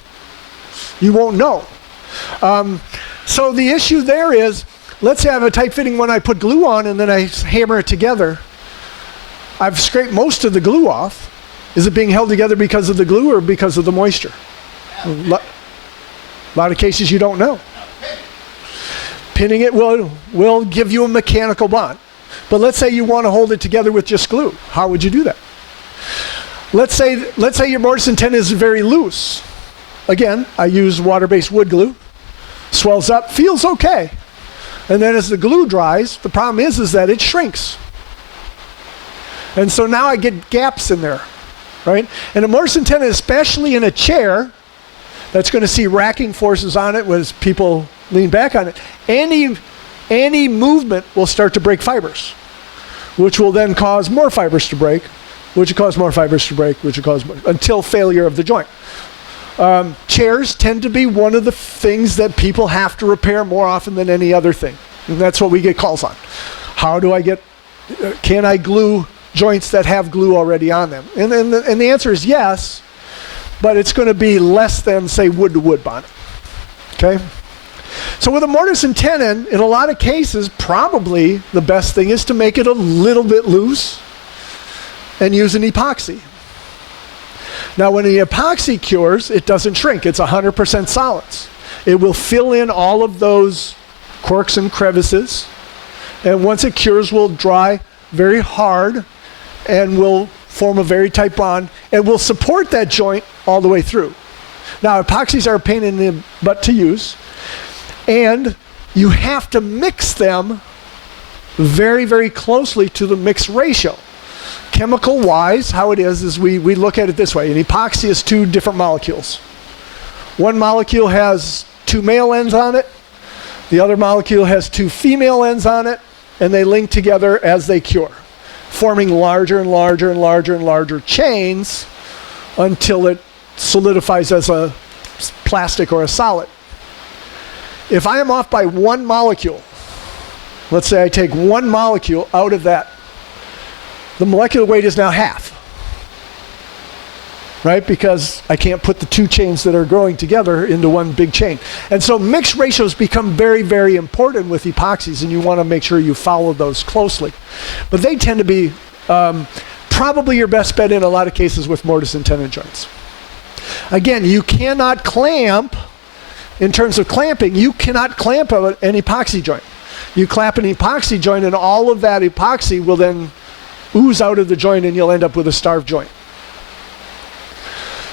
You won't know. So the issue there is, let's say I have a tight-fitting one I put glue on and then I hammer it together. I've scraped most of the glue off. Is it being held together because of the glue or because of the moisture? A lot of cases you don't know. Pinning it will give you a mechanical bond. But let's say you want to hold it together with just glue. How would you do that? Let's say your mortise and tenon is very loose. Again, I use water-based wood glue. Swells up, feels okay. And then as the glue dries, the problem is that it shrinks. And so now I get gaps in there, right? And a mortise and tenon, especially in a chair, that's going to see racking forces on it as people lean back on it. Any movement will start to break fibers, which will then cause more fibers to break, which will cause more fibers to break, which will cause more, until failure of the joint. Chairs tend to be one of the things that people have to repair more often than any other thing. And that's what we get calls on. How do I get, can I glue joints that have glue already on them? And the answer is yes, but it's going to be less than, say, wood-to-wood bond. Okay? So with a mortise and tenon, in a lot of cases, probably the best thing is to make it a little bit loose and use an epoxy. Now when the epoxy cures, it doesn't shrink. It's 100% solids. It will fill in all of those quirks and crevices, and once it cures, will dry very hard and will form a very tight bond and will support that joint all the way through. Now epoxies are a pain in the butt to use, and you have to mix them very, very closely to the mix ratio. Chemical wise, how it is we look at it this way. An epoxy is two different molecules. One molecule has two male ends on it. The other molecule has two female ends on it, and they link together as they cure, forming larger and larger and larger and larger chains until it solidifies as a plastic or a solid. If I am off by one molecule, let's say I take one molecule out of that, the molecular weight is now half, right? Because I can't put the two chains that are growing together into one big chain. And so mix ratios become very, very important with epoxies, and you want to make sure you follow those closely. But they tend to be probably your best bet in a lot of cases with mortise and tenon joints. Again, you cannot clamp, in terms of clamping, you cannot clamp an epoxy joint. You clamp an epoxy joint and all of that epoxy will then ooze out of the joint and you'll end up with a starved joint.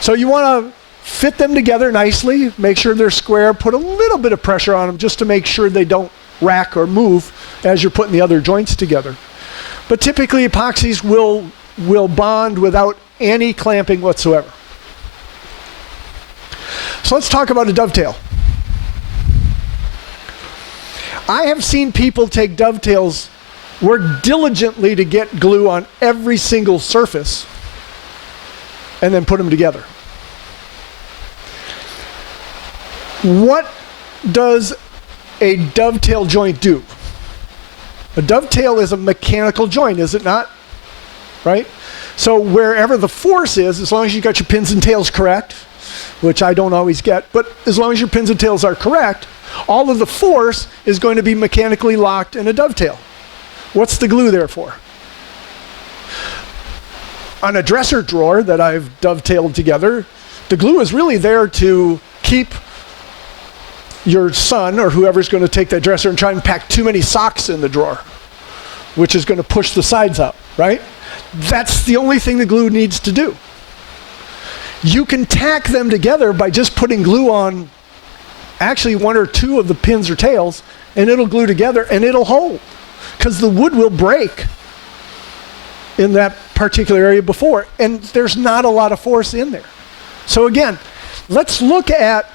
So you want to fit them together nicely, make sure they're square, put a little bit of pressure on them just to make sure they don't rack or move as you're putting the other joints together. But typically epoxies will bond without any clamping whatsoever. So let's talk about a dovetail. I have seen people take dovetails, work diligently to get glue on every single surface, and then put them together. What does a dovetail joint do? A dovetail is a mechanical joint, is it not? Right? So wherever the force is, as long as you got your pins and tails correct, which I don't always get, but as long as your pins and tails are correct, all of the force is going to be mechanically locked in a dovetail. What's the glue there for? On a dresser drawer that I've dovetailed together, the glue is really there to keep your son or whoever's going to take that dresser and try and pack too many socks in the drawer, which is going to push the sides out, right? That's the only thing the glue needs to do. You can tack them together by just putting glue on actually one or two of the pins or tails, and it'll glue together and it'll hold, because the wood will break in that particular area before, and there's not a lot of force in there. So again, let's look at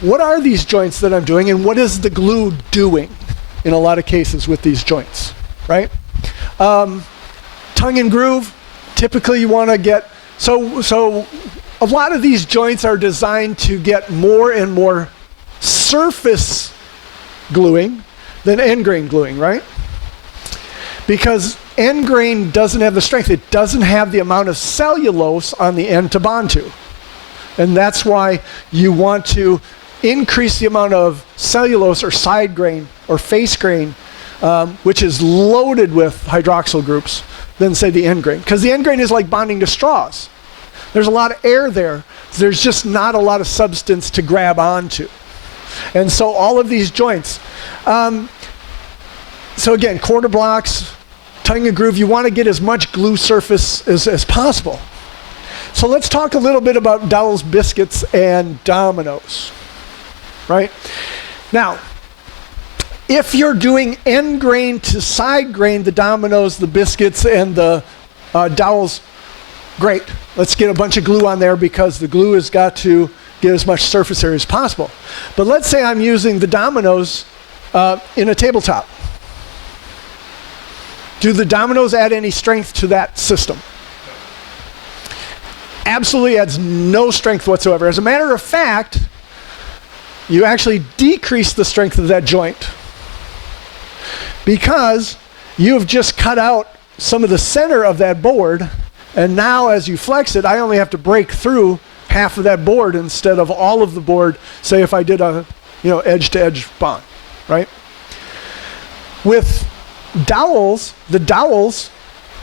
what are these joints that I'm doing and what is the glue doing in a lot of cases with these joints, right? Tongue and groove, typically you want to get, so a lot of these joints are designed to get more and more surface gluing than end grain gluing, right? Because end grain doesn't have the strength. It doesn't have the amount of cellulose on the end to bond to. And that's why you want to increase the amount of cellulose or side grain or face grain, which is loaded with hydroxyl groups, than say the end grain. Because the end grain is like bonding to straws. There's a lot of air there. There's just not a lot of substance to grab onto. And so all of these joints, so again, quarter blocks, tongue and groove, you want to get as much glue surface as possible. So let's talk a little bit about dowels, biscuits, and dominoes, right? Now, if you're doing end grain to side grain, the dominoes, the biscuits, and the dowels, great. Let's get a bunch of glue on there because the glue has got to get as much surface area as possible. But let's say I'm using the dominoes in a tabletop. Do the dominoes add any strength to that system? Absolutely adds no strength whatsoever. As a matter of fact, you actually decrease the strength of that joint because you have just cut out some of the center of that board, and now as you flex it, I only have to break through half of that board instead of all of the board, say if I did a edge-to-edge bond, right? With dowels, the dowels,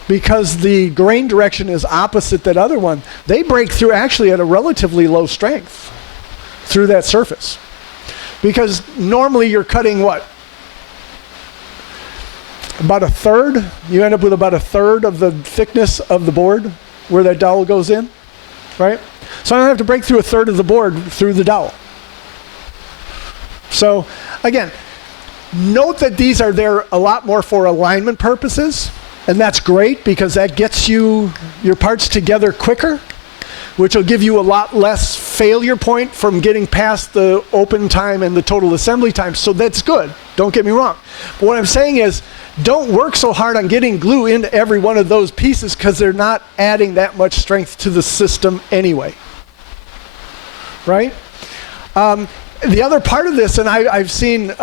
because the grain direction is opposite that other one, they break through actually at a relatively low strength through that surface. Because normally you're cutting what? About a third? You end up with about a third of the thickness of the board where that dowel goes in, right? So I don't have to break through a third of the board through the dowel. So again, Note that these are there a lot more for alignment purposes, and that's great because that gets you your parts together quicker, which will give you a lot less failure point from getting past the open time and the total assembly time. So that's good. Don't get me wrong. But what I'm saying is, don't work so hard on getting glue into every one of those pieces because they're not adding that much strength to the system anyway. Right? The other part of this, and I've seen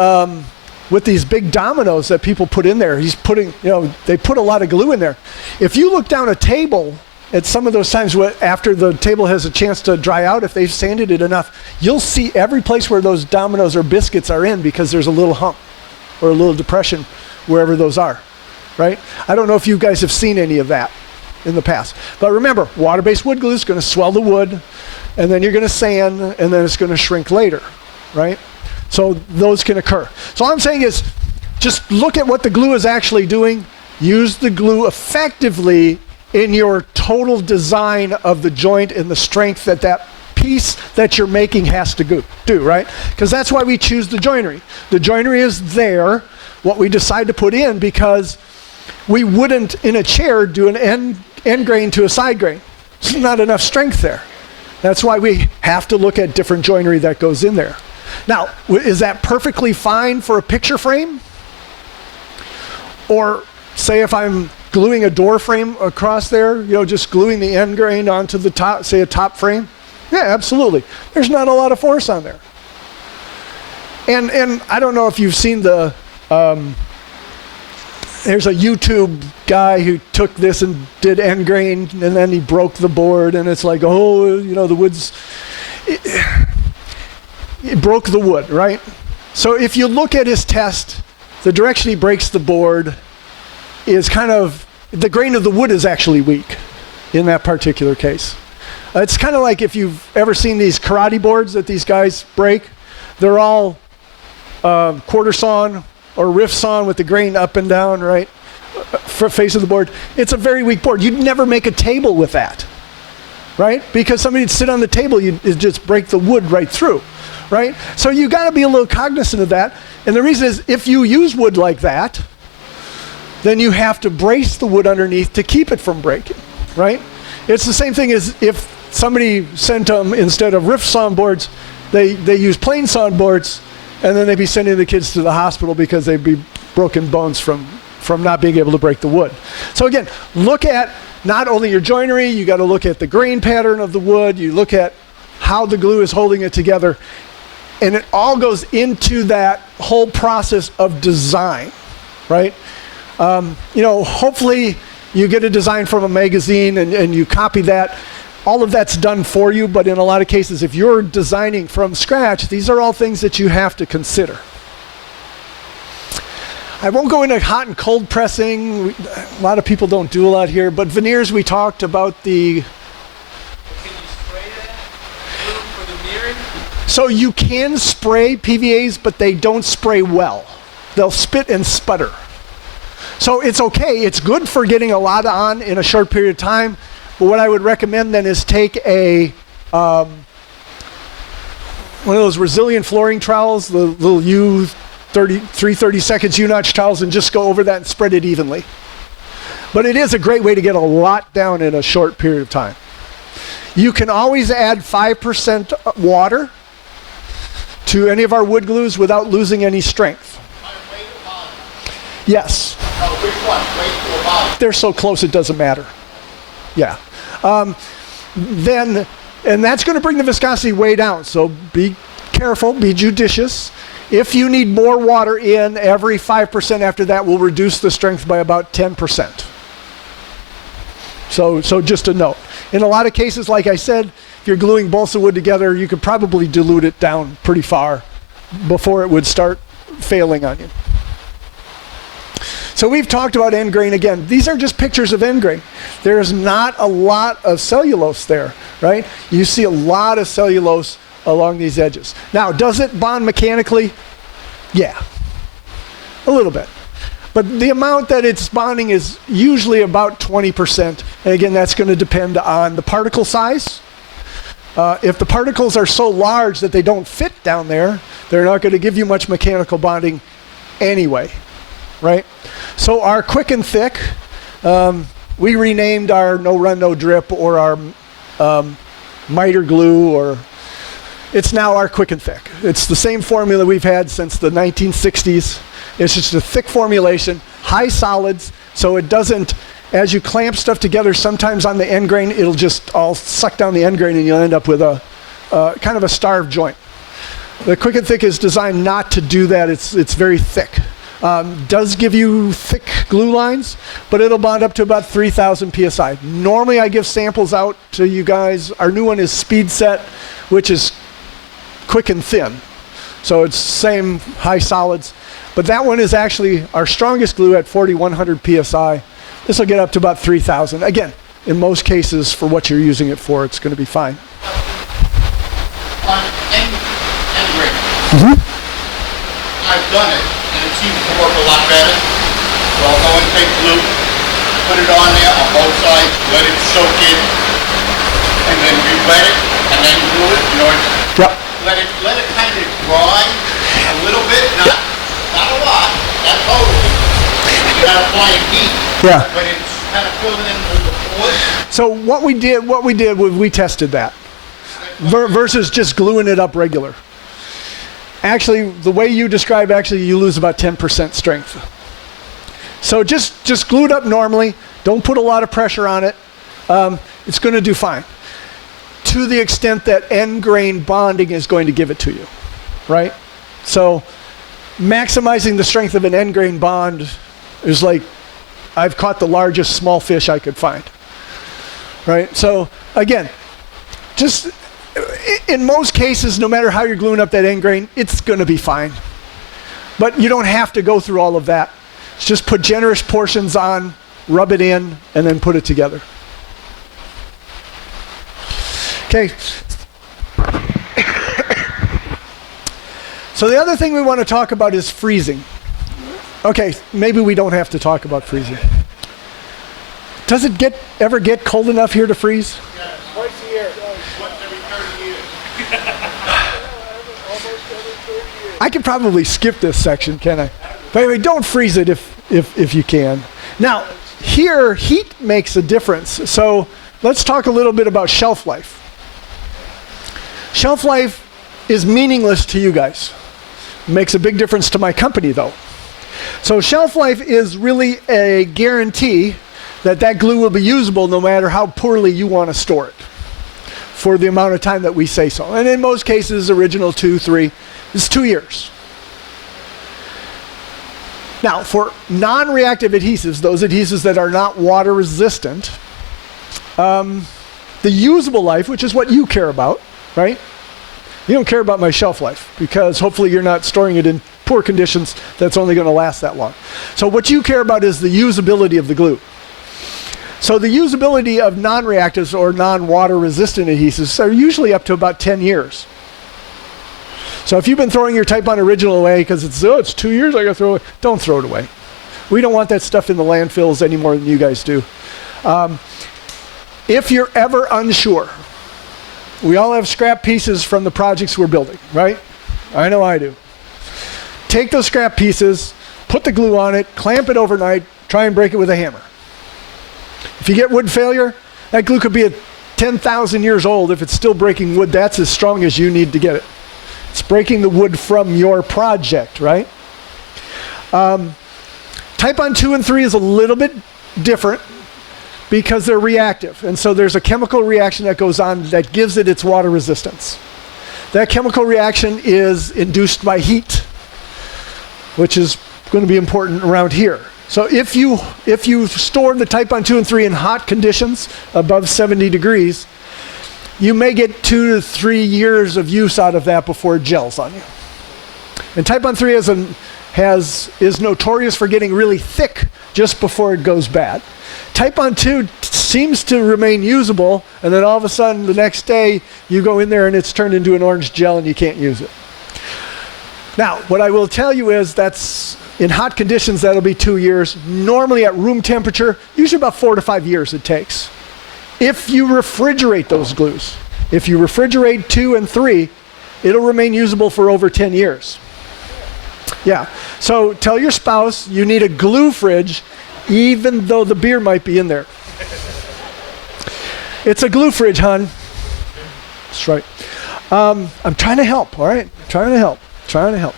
with these big dominoes that people put in there, they put a lot of glue in there. If you look down a table at some of those times after the table has a chance to dry out, if they've sanded it enough, you'll see every place where those dominoes or biscuits are in because there's a little hump or a little depression wherever those are, right? I don't know if you guys have seen any of that in the past. But remember, water-based wood glue is going to swell the wood, and then you're going to sand, and then it's going to shrink later, right? So those can occur. So all I'm saying is just look at what the glue is actually doing. Use the glue effectively in your total design of the joint and the strength that that piece that you're making has to do, right? Because that's why we choose the joinery. The joinery is there, what we decide to put in, because we wouldn't in a chair do an end grain to a side grain. There's not enough strength there. That's why we have to look at different joinery that goes in there. Now, is that perfectly fine for a picture frame? Or say if I'm gluing a door frame across there, just gluing the end grain onto the top, say a top frame? Yeah, absolutely. There's not a lot of force on there. And I don't know if you've seen there's a YouTube guy who took this and did end grain, and then he broke the board, and it's like, the wood's... It broke the wood, right? So if you look at his test, the direction he breaks the board is the grain of the wood is actually weak in that particular case. It's kind of like if you've ever seen these karate boards that these guys break. They're all quarter sawn or rift sawn with the grain up and down, right? Face of the board. It's a very weak board. You'd never make a table with that, right? Because somebody would sit on the table, you'd just break the wood right through, right? So you got to be a little cognizant of that. And the reason is, if you use wood like that, then you have to brace the wood underneath to keep it from breaking, right? It's the same thing as if somebody sent them, instead of rift sawn boards, they use plain sawn boards, and then they'd be sending the kids to the hospital because they'd be broken bones from not being able to break the wood. So again, look at not only your joinery, you got to look at the grain pattern of the wood, you look at how the glue is holding it together, and it all goes into that whole process of design, right? Hopefully you get a design from a magazine and you copy that. All of that's done for you, but in a lot of cases, if you're designing from scratch, these are all things that you have to consider. I won't go into hot and cold pressing. A lot of people don't do a lot here, but veneers, we talked about the... Can you spray that for the veneering? So you can spray PVAs, but they don't spray well. They'll spit and sputter. So it's okay. It's good for getting a lot on in a short period of time. But what I would recommend then is take a one of those resilient flooring trowels, the little U30 seconds U-notch trowels, and just go over that and spread it evenly. But it is a great way to get a lot down in a short period of time. You can always add 5% water to any of our wood glues without losing any strength. Weight or volume? Yes. Which one? Weight or volume? They're so close it doesn't matter. Yeah. And that's going to bring the viscosity way down. So be careful, be judicious. If you need more water in, every 5% after that will reduce the strength by about 10%. So just a note. In a lot of cases, like I said, if you're gluing balsa wood together, you could probably dilute it down pretty far before it would start failing on you. So we've talked about end grain again. These are just pictures of end grain. There's not a lot of cellulose there, right? You see a lot of cellulose along these edges. Now, does it bond mechanically? Yeah, a little bit. But the amount that it's bonding is usually about 20%. And again, that's going to depend on the particle size. If the particles are so large that they don't fit down there, they're not going to give you much mechanical bonding anyway, right? So our quick and thick, we renamed our no run, no drip, or our miter glue, or it's now our quick and thick. It's the same formula we've had since the 1960s. It's just a thick formulation, high solids, so it doesn't, as you clamp stuff together, sometimes on the end grain, it'll just all suck down the end grain and you'll end up with a kind of a starved joint. The quick and thick is designed not to do that. It's very thick. Does give you thick glue lines, but it'll bond up to about 3,000 psi. Normally I give samples out to you guys. Our new one is Speed Set, which is quick and thin. So it's same high solids. But that one is actually our strongest glue at 4,100 psi. This will get up to about 3,000. Again, in most cases, for what you're using it for, it's going to be fine. On end grain, I've done it, and it seems to work a lot better. So I'll go and take glue, put it on there on both sides, let it soak in, and then re-wet it, and then glue it. You know, Yep. let it kind of dry a little bit, not a lot, not totally. You're not applying heat, Yeah. but it's kind of filling in with the wood. So what we did was we tested that versus just gluing it up regular. Actually, the way you describe, actually, you lose about 10% strength. So just glue it up normally. Don't put a lot of pressure on it. It's going to do fine, to the extent that end grain bonding is going to give it to you, right? So maximizing the strength of an end grain bond is like, I've caught the largest small fish I could find, right? So again, just in most cases, no matter how you're gluing up that end grain, it's going to be fine. But you don't have to go through all of that. Just put generous portions on, rub it in, and then put it together. Okay. So the other thing we want to talk about is freezing. Okay, maybe we don't have to talk about freezing. Does it ever get cold enough here to freeze? Yeah, twice a year. Once every 30 years. Almost every 30 years. I could probably skip this section, can I? But anyway, don't freeze it if you can. Now, here, heat makes a difference. So let's talk a little bit about shelf life. Shelf life is meaningless to you guys. Makes a big difference to my company, though. So shelf life is really a guarantee that that glue will be usable no matter how poorly you want to store it for the amount of time that we say so. And in most cases, original 2, 3, is 2 years. Now, for non-reactive adhesives, those adhesives that are not water resistant, the usable life, which is what you care about, right? You don't care about my shelf life because hopefully you're not storing it in poor conditions that's only going to last that long. So what you care about is the usability of the glue. So the usability of non-reactives or non-water resistant adhesives are usually up to about 10 years. So if you've been throwing your Tite Bond Original away because it's 2 years, I got to throw it, don't throw it away. We don't want that stuff in the landfills any more than you guys do. If you're ever unsure, we all have scrap pieces from the projects we're building, right? I know I do. Take those scrap pieces, put the glue on it, clamp it overnight, try and break it with a hammer. If you get wood failure, that glue could be 10,000 years old. If it's still breaking wood, that's as strong as you need to get it. It's breaking the wood from your project, right? Tite Bond 2 and 3 is a little bit different because they're reactive. And so there's a chemical reaction that goes on that gives it its water resistance. That chemical reaction is induced by heat, which is going to be important around here. So if you store the Tite Bond 2 and 3 in hot conditions, above 70 degrees, you may get 2 to 3 years of use out of that before it gels on you. And Tite Bond 3 is notorious for getting really thick just before it goes bad. Tite Bond 2 seems to remain usable, and then all of a sudden the next day you go in there and it's turned into an orange gel and you can't use it. Now, what I will tell you is that's in hot conditions, that'll be 2 years. Normally at room temperature, usually about 4 to 5 years it takes. If you refrigerate those glues, if you refrigerate 2 and 3, it'll remain usable for over 10 years. Yeah. So tell your spouse you need a glue fridge, even though the beer might be in there. It's a glue fridge, hon. That's right. I'm trying to help, all right? Trying to help.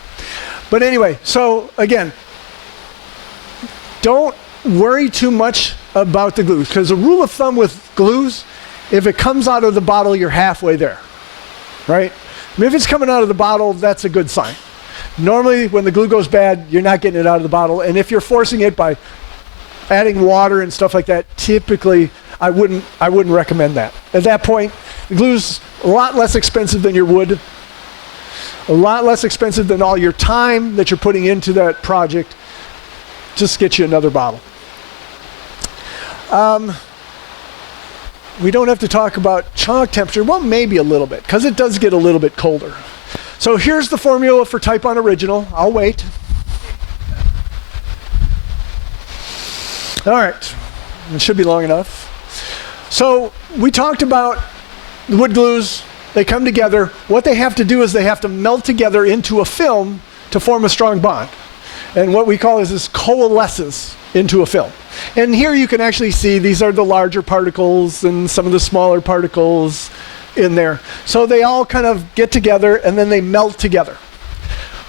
But anyway, so again, don't worry too much about the glue, because a rule of thumb with glues, if it comes out of the bottle, you're halfway there, right? If it's coming out of the bottle, that's a good sign. Normally, when the glue goes bad, you're not getting it out of the bottle, and if you're forcing it by adding water and stuff like that, typically, I wouldn't recommend that. At that point, the glue's a lot less expensive than your wood, a lot less expensive than all your time that you're putting into that project. Just get you another bottle. We don't have to talk about chalk temperature. Well, maybe a little bit, because it does get a little bit colder. So here's the formula for Tite Bond Original. I'll wait. All right. It should be long enough. So we talked about the wood glues. They come together. What they have to do is they have to melt together into a film to form a strong bond. And what we call is this coalesces into a film. And here you can actually see these are the larger particles and some of the smaller particles in there. So they all kind of get together and then they melt together.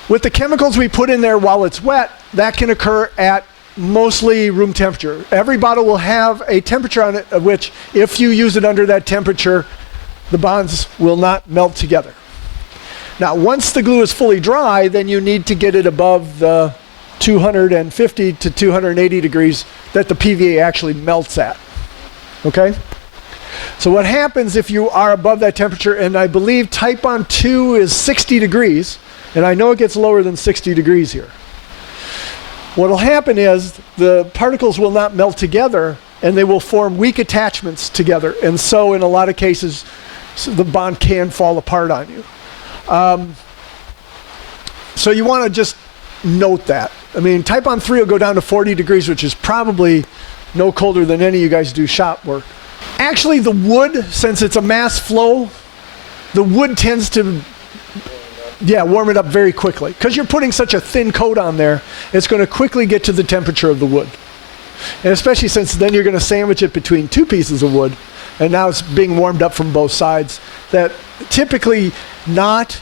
With the chemicals we put in there while it's wet, that can occur at mostly room temperature. Every bottle will have a temperature on it of which, if you use it under that temperature, the bonds will not melt together. Now, once the glue is fully dry, then you need to get it above the 250 to 280 degrees that the PVA actually melts at. Okay? So what happens if you are above that temperature, and I believe Tite Bond 2 is 60 degrees, and I know it gets lower than 60 degrees here. What will happen is the particles will not melt together, and they will form weak attachments together. And so in a lot of cases, the bond can fall apart on you. So you want to just note that. I mean, Tite Bond 3 will go down to 40 degrees, which is probably no colder than any of you guys do shop work. Actually, the wood, since it's a mass flow, the wood tends to warm it up very quickly. Because you're putting such a thin coat on there, it's going to quickly get to the temperature of the wood. And especially since then you're going to sandwich it between two pieces of wood, and now it's being warmed up from both sides. That typically not,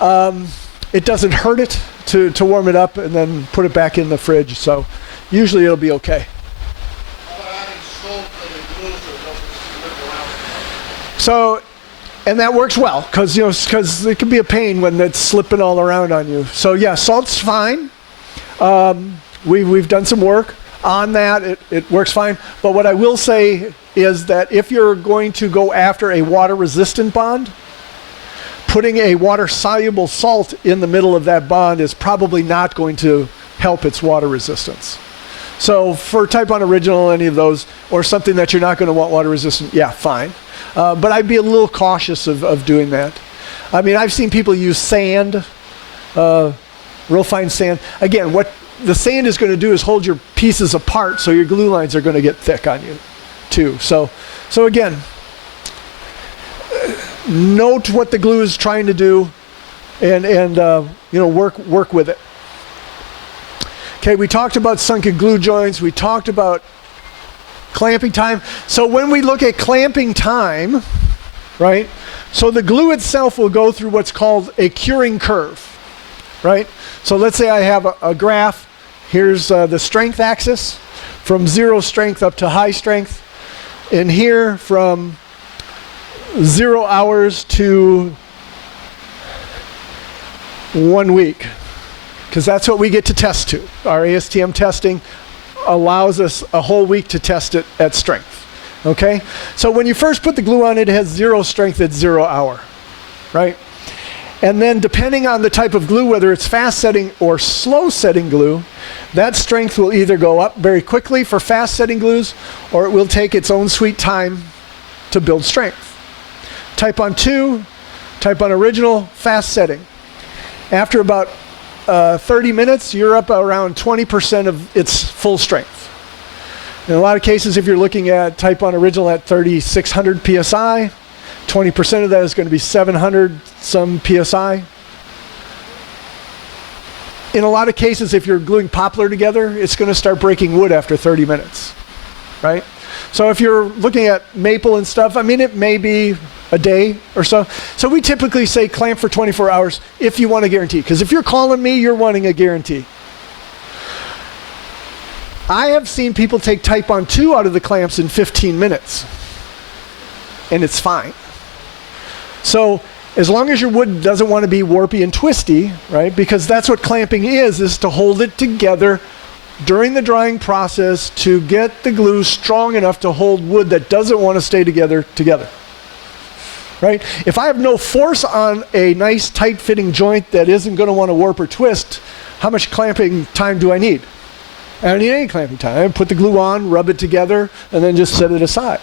it doesn't hurt it to warm it up and then put it back in the fridge. So usually it'll be okay. So, and that works well, because it can be a pain when it's slipping all around on you. So yeah, salt's fine. We've done some work on that. It works fine. But what I will say is that if you're going to go after a water-resistant bond, putting a water-soluble salt in the middle of that bond is probably not going to help its water resistance. So for Tite Bond Original, any of those, or something that you're not going to want water-resistant, yeah, fine. But I'd be a little cautious of doing that. I mean, I've seen people use sand, real fine sand. Again, what the sand is going to do is hold your pieces apart, so your glue lines are going to get thick on you, too. So again, note what the glue is trying to do, and work with it. Okay, we talked about sunken glue joints. We talked about clamping time. So when we look at clamping time, right? So the glue itself will go through what's called a curing curve, right? So let's say I have a graph. Here's the strength axis from 0 strength up to high strength. And here from 0 hours to 1 week, because that's what we get to test to. Our ASTM testing allows us a whole week to test it at strength. Okay? So when you first put the glue on, it has 0 strength at 0 hour, right? And then depending on the type of glue, whether it's fast setting or slow setting glue, that strength will either go up very quickly for fast setting glues, or it will take its own sweet time to build strength. Tite Bond 2, Tite Bond Original, fast setting. After about 30 minutes, you're up around 20% of its full strength. In a lot of cases, if you're looking at Tite Bond Original at 3,600 PSI, 20% of that is going to be 700 some PSI. in a lot of cases, if you're gluing poplar together, it's going to start breaking wood after 30 minutes, right? So if you're looking at maple and stuff, I mean, it may be a day or so. So we typically say clamp for 24 hours if you want a guarantee. Because if you're calling me, you're wanting a guarantee. I have seen people take Tite Bond 2 out of the clamps in 15 minutes. And it's fine. So as long as your wood doesn't want to be warpy and twisty, right? Because that's what clamping is to hold it together during the drying process to get the glue strong enough to hold wood that doesn't want to stay together, right? If I have no force on a nice tight fitting joint that isn't going to want to warp or twist, how much clamping time do I need? I don't need any clamping time. I put the glue on, rub it together, and then just set it aside,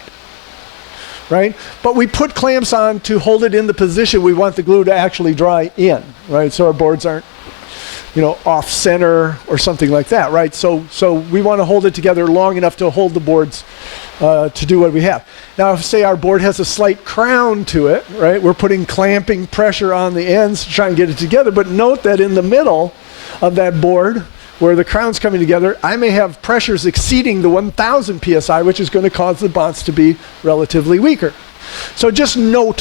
right? But we put clamps on to hold it in the position we want the glue to actually dry in, right? So our boards aren't, off center or something like that, right? So we want to hold it together long enough to hold the boards to do what we have. Now, if say our board has a slight crown to it, right? We're putting clamping pressure on the ends to try and get it together, but note that in the middle of that board, where the crown's coming together, I may have pressures exceeding the 1,000 psi, which is going to cause the bonds to be relatively weaker. So just note,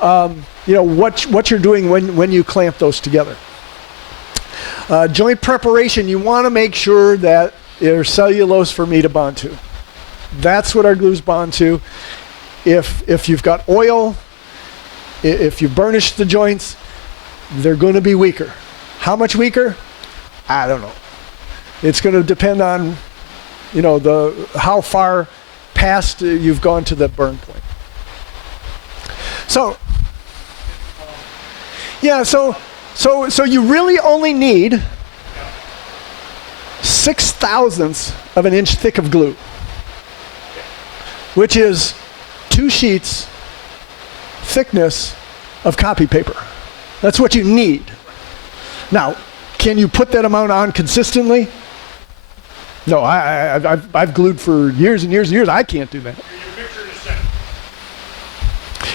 what you're doing when you clamp those together. Joint preparation, you want to make sure that there's cellulose for me to bond to. That's what our glues bond to. If you've got oil, if you burnish the joints, they're going to be weaker. How much weaker? I don't know. It's going to depend on, how far past you've gone to the burn point. So, yeah, so you really only need 6/1000 of an inch thick of glue, which is 2 sheets thickness of copy paper. That's what you need. Now, can you put that amount on consistently? No, I've glued for years and years and years. I can't do that.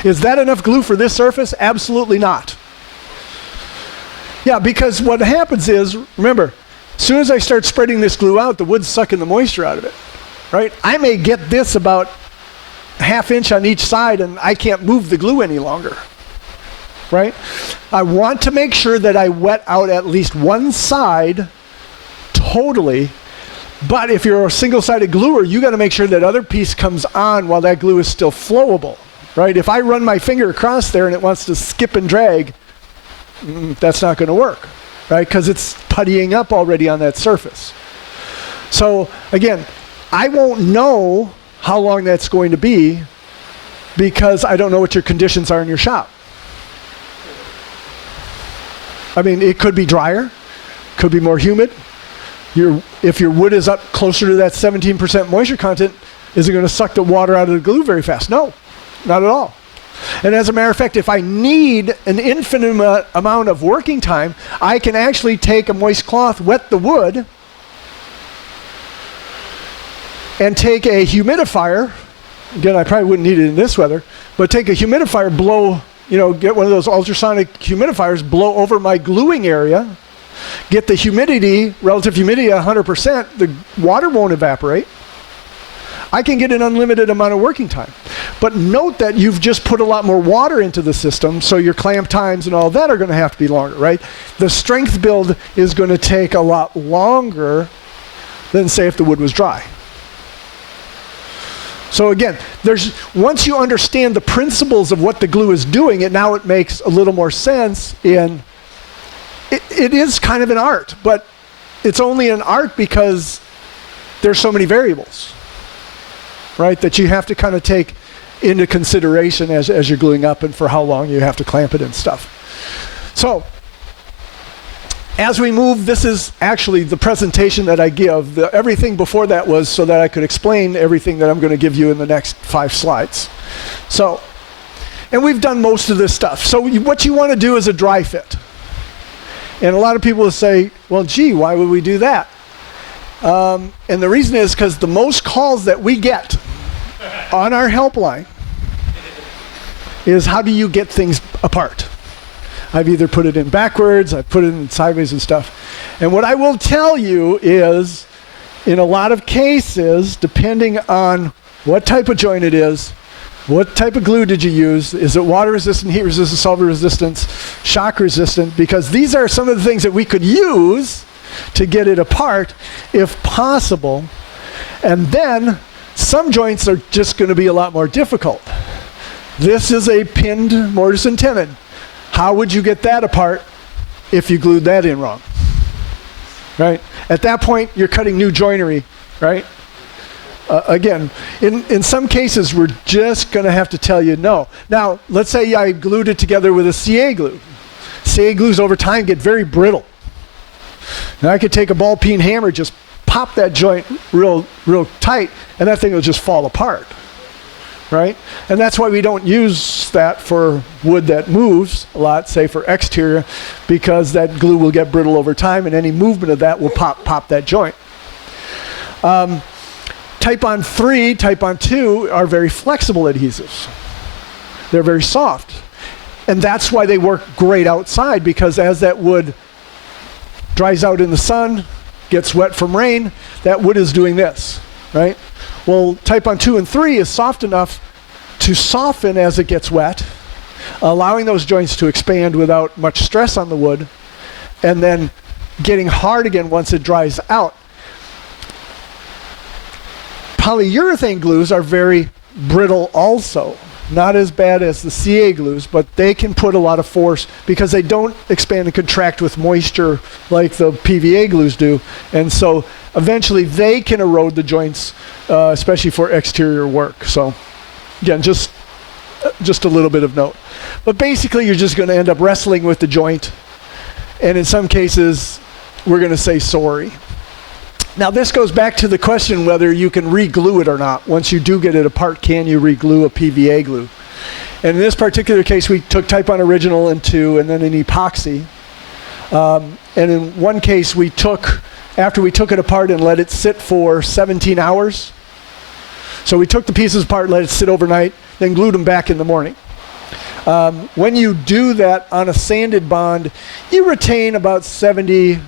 Is that enough glue for this surface? Absolutely not. Yeah, because what happens is, remember, as soon as I start spreading this glue out, the wood's sucking the moisture out of it, right? I may get this about 1/2 inch on each side and I can't move the glue any longer, right? I want to make sure that I wet out at least one side totally, but if you're a single-sided gluer, you got to make sure that other piece comes on while that glue is still flowable, right? If I run my finger across there and it wants to skip and drag, that's not going to work, right? Because it's puttying up already on that surface. So again, I won't know how long that's going to be because I don't know what your conditions are in your shop. I mean, it could be drier, could be more humid. If your wood is up closer to that 17% moisture content, is it going to suck the water out of the glue very fast? No, not at all. And as a matter of fact, if I need an infinite amount of working time, I can actually take a moist cloth, wet the wood, and take a humidifier. Again, I probably wouldn't need it in this weather, but take a humidifier, blow, get one of those ultrasonic humidifiers, blow over my gluing area, get the humidity, relative humidity at 100%, the water won't evaporate. I can get an unlimited amount of working time. But note that you've just put a lot more water into the system, so your clamp times and all that are going to have to be longer, right? The strength build is going to take a lot longer than, say, if the wood was dry. So again, once you understand the principles of what the glue is doing, now it makes a little more sense in, it is kind of an art, but it's only an art because there's so many variables, right, that you have to kind of take into consideration as you're gluing up and for how long you have to clamp it and stuff. So as we move, this is actually the presentation that I give. Everything before that was so that I could explain everything that I'm going to give you in the next 5 slides. So, and we've done most of this stuff. So what you want to do is a dry fit. And a lot of people will say, well, gee, why would we do that? And the reason is because the most calls that we get on our helpline is how do you get things apart? I've either put it in backwards, I've put it in sideways and stuff. And what I will tell you is, in a lot of cases, depending on what type of joint it is, what type of glue did you use? Is it water resistant, heat resistant, solvent resistant, shock resistant? Because these are some of the things that we could use to get it apart if possible. And then some joints are just going to be a lot more difficult. This is a pinned mortise and tenon. How would you get that apart if you glued that in wrong? Right? At that point, you're cutting new joinery, right? Again, in some cases, we're just going to have to tell you no. Now, let's say I glued it together with a CA glue. CA glues over time get very brittle. Now, I could take a ball peen hammer, just pop that joint real tight, and that thing will just fall apart, right? And that's why we don't use that for wood that moves a lot, say for exterior, because that glue will get brittle over time, and any movement of that will pop that joint. Tite Bond 3, Tite Bond 2 are very flexible adhesives. They're very soft. And that's why they work great outside, because as that wood dries out in the sun, gets wet from rain, that wood is doing this, right? Well, Tite Bond 2 and 3 is soft enough to soften as it gets wet, allowing those joints to expand without much stress on the wood, and then getting hard again once it dries out. Polyurethane glues are very brittle also. Not as bad as the CA glues, but they can put a lot of force because they don't expand and contract with moisture like the PVA glues do. And so eventually they can erode the joints, especially for exterior work. So again, just a little bit of note. But basically you're just going to end up wrestling with the joint. And in some cases, we're going to say sorry. Now this goes back to the question whether you can re-glue it or not. Once you do get it apart, can you re-glue a PVA glue? And in this particular case, we took Tite Bond Original and 2 and then an epoxy. And in one case, after we took it apart and let it sit for 17 hours. So we took the pieces apart, let it sit overnight, then glued them back in the morning. When you do that on a sanded bond, you retain about 78%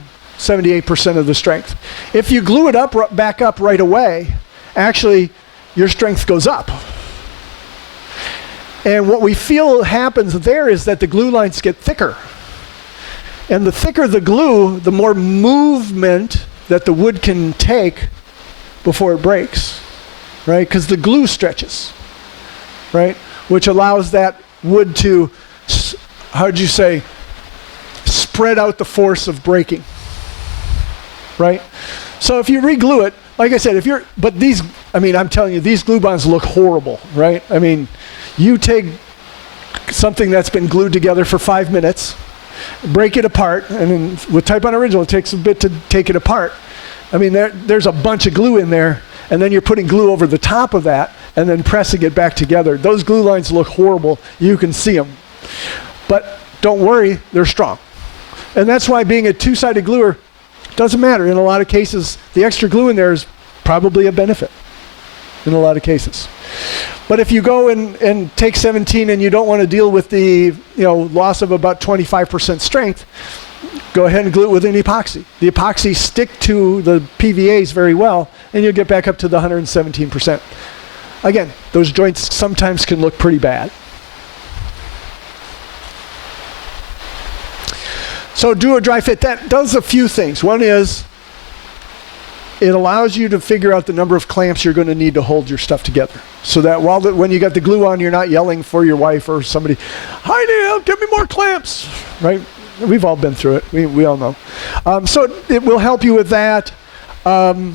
of the strength. If you glue it back up right away, actually your strength goes up. And what we feel happens there is that the glue lines get thicker. And the thicker the glue, the more movement that the wood can take before it breaks, right? Because the glue stretches, right? Which allows that wood to, how'd you say, spread out the force of breaking. Right? So if you re-glue it, like I said, I'm telling you, these glue bonds look horrible, right? I mean, you take something that's been glued together for 5 minutes, break it apart, and then with Tite Bond Original, it takes a bit to take it apart. I mean, there's a bunch of glue in there, and then you're putting glue over the top of that, and then pressing it back together. Those glue lines look horrible. You can see them. But don't worry, they're strong. And that's why being a two-sided gluer doesn't matter. In a lot of cases, the extra glue in there is probably a benefit in a lot of cases. But if you go and take 17 and you don't want to deal with the loss of about 25% strength, go ahead and glue it with an epoxy. The epoxy stick to the PVAs very well, and you'll get back up to the 117%. Again, those joints sometimes can look pretty bad. So do a dry fit. That does a few things. One is it allows you to figure out the number of clamps you're going to need to hold your stuff together. So that when you got the glue on, you're not yelling for your wife or somebody, "Hi, Neil, give me more clamps," right? We've all been through it. We all know. So it will help you with that. You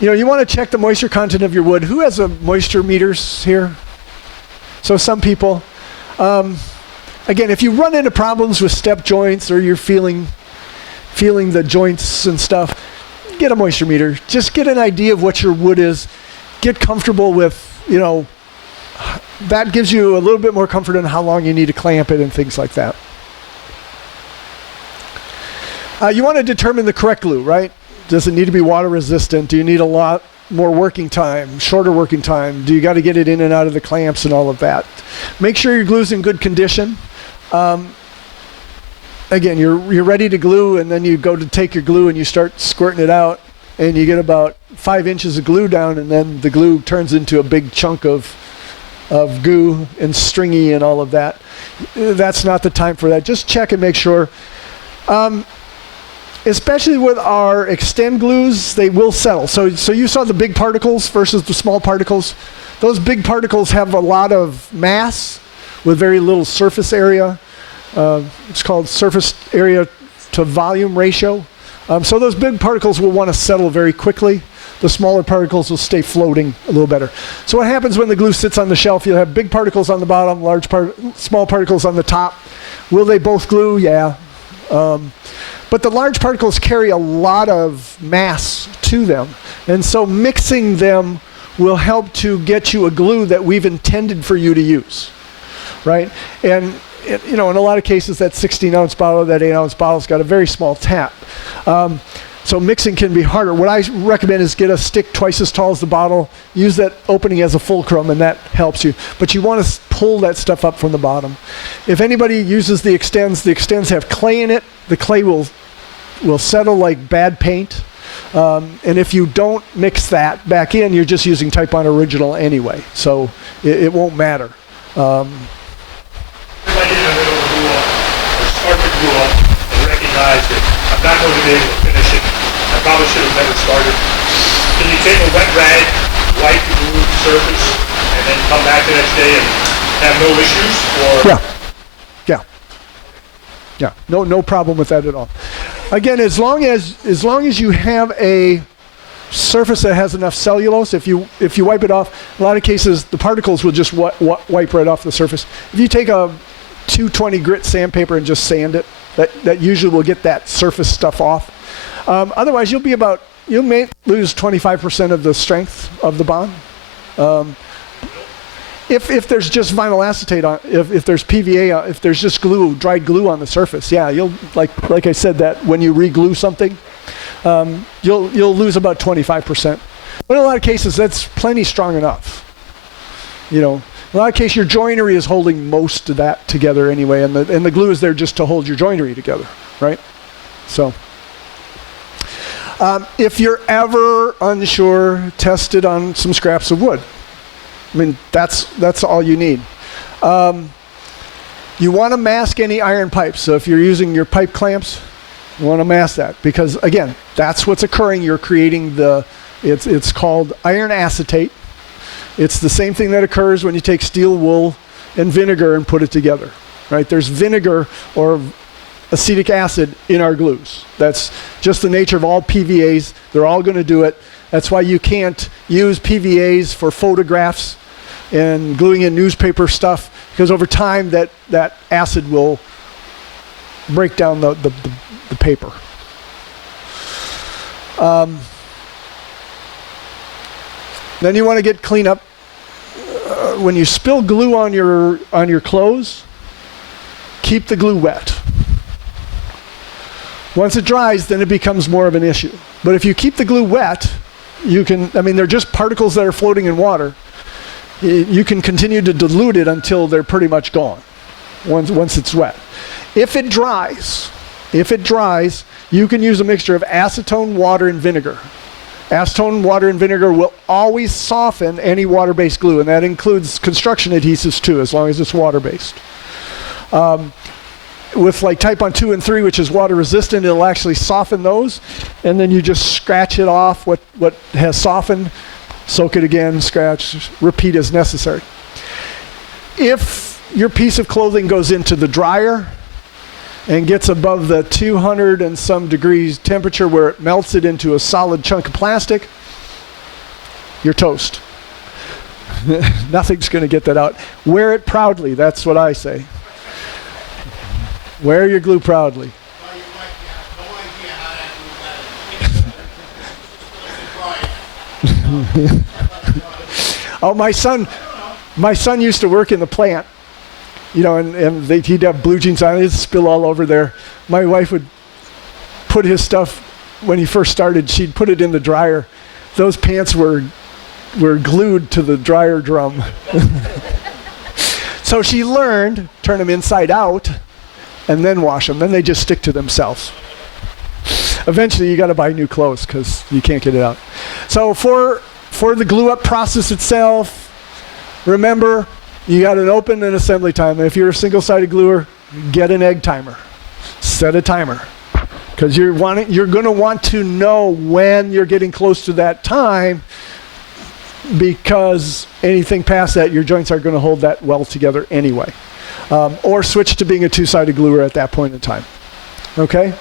want to check the moisture content of your wood. Who has a moisture meters here? So some people. Again, if you run into problems with step joints or you're feeling the joints and stuff, get a moisture meter. Just get an idea of what your wood is. Get comfortable with, that gives you a little bit more comfort in how long you need to clamp it and things like that. You want to determine the correct glue, right? Does it need to be water resistant? Do you need a lot more working time, shorter working time? Do you got to get it in and out of the clamps and all of that? Make sure your glue's in good condition. again, you're ready to glue, and then you go to take your glue and you start squirting it out, and you get about 5 inches of glue down, and then the glue turns into a big chunk of goo and stringy and all of that. That's not the time for that. Just check and make sure. Especially with our extend glues, they will settle. So you saw the big particles versus the small particles. Those big particles have a lot of mass with very little surface area. It's called surface area to volume ratio. So those big particles will want to settle very quickly. The smaller particles will stay floating a little better. So what happens when the glue sits on the shelf? You'll have big particles on the bottom, small particles on the top. Will they both glue? Yeah. But the large particles carry a lot of mass to them. And so mixing them will help to get you a glue that we've intended for you to use, right? And in a lot of cases, that 16-ounce bottle, that 8-ounce bottle's got a very small tap. So mixing can be harder. What I recommend is get a stick twice as tall as the bottle, use that opening as a fulcrum, and that helps you. But you want to pull that stuff up from the bottom. If anybody uses the extends have clay in it. The clay will settle like bad paint. And if you don't mix that back in, you're just using Tite Bond Original anyway. So it won't matter. If I get in the middle of the glue up, or start the glue up, and recognize that I'm not going to be able to finish it, I probably should have never started. Can you take a wet rag, wipe the glue surface, and then come back the next day and have no issues? Or Yeah, no problem with that at all. Again, as long as you have a surface that has enough cellulose, if you wipe it off, in a lot of cases the particles will just wipe right off the surface. If you take a 220 grit sandpaper and just sand it, that usually will get that surface stuff off. Otherwise, you may lose 25% of the strength of the bond. If there's just vinyl acetate on, if there's PVA, if there's just glue, dried glue on the surface, yeah, you'll like I said, that when you re-glue something, you'll lose about 25%. But in a lot of cases, that's plenty strong enough. In a lot of cases, your joinery is holding most of that together anyway, and the glue is there just to hold your joinery together, right? So, if you're ever unsure, test it on some scraps of wood. I mean, that's all you need. You want to mask any iron pipes. So if you're using your pipe clamps, you want to mask that, because again, that's what's occurring. You're creating it's called iron acetate. It's the same thing that occurs when you take steel wool and vinegar and put it together, right? There's vinegar or acetic acid in our glues. That's just the nature of all PVAs. They're all going to do it. That's why you can't use PVAs for photographs and gluing in newspaper stuff, because over time that acid will break down the paper. Then you want to get clean up. When you spill glue on your clothes, keep the glue wet. Once it dries, then it becomes more of an issue. But if you keep the glue wet, they're just particles that are floating in water. You can continue to dilute it until they're pretty much gone once it's wet. If it dries, you can use a mixture of acetone, water, and vinegar. Acetone, water, and vinegar will always soften any water-based glue, and that includes construction adhesives too, as long as it's water-based. With like Tite Bond 2 and 3, which is water resistant, it'll actually soften those, and then you just scratch it off what has softened, soak it again, scratch, repeat as necessary. If your piece of clothing goes into the dryer and gets above the 200 and some degrees temperature where it melts it into a solid chunk of plastic, you're toast. Nothing's going to get that out. Wear it proudly, that's what I say. Wear your glue proudly. Well, you might have no idea how that Oh, my son used to work in the plant, and he'd have blue jeans on, it'd spill all over there. My wife would put his stuff, when he first started, she'd put it in the dryer. Those pants were glued to the dryer drum. So she learned, turn them inside out, and then wash them. Then they just stick to themselves. Eventually, you got to buy new clothes because you can't get it out. So for the glue up process itself, remember, you got an open and assembly time. If you're a single-sided gluer, get an egg timer. Set a timer. Because you're going to want to know when you're getting close to that time, because anything past that, your joints aren't going to hold that well together anyway. Or switch to being a two-sided gluer at that point in time. Okay?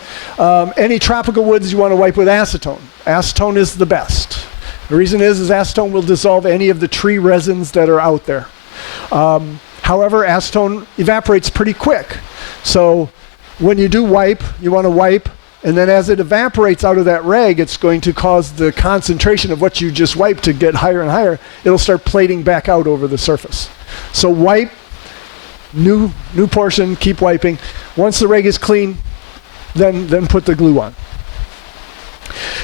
Any tropical woods you want to wipe with acetone. Acetone is the best. The reason is acetone will dissolve any of the tree resins that are out there. However, acetone evaporates pretty quick. So when you do wipe, you want to wipe, and then as it evaporates out of that rag, it's going to cause the concentration of what you just wiped to get higher and higher. It'll start plating back out over the surface. So wipe, new portion, keep wiping. Once the rag is clean, then put the glue on.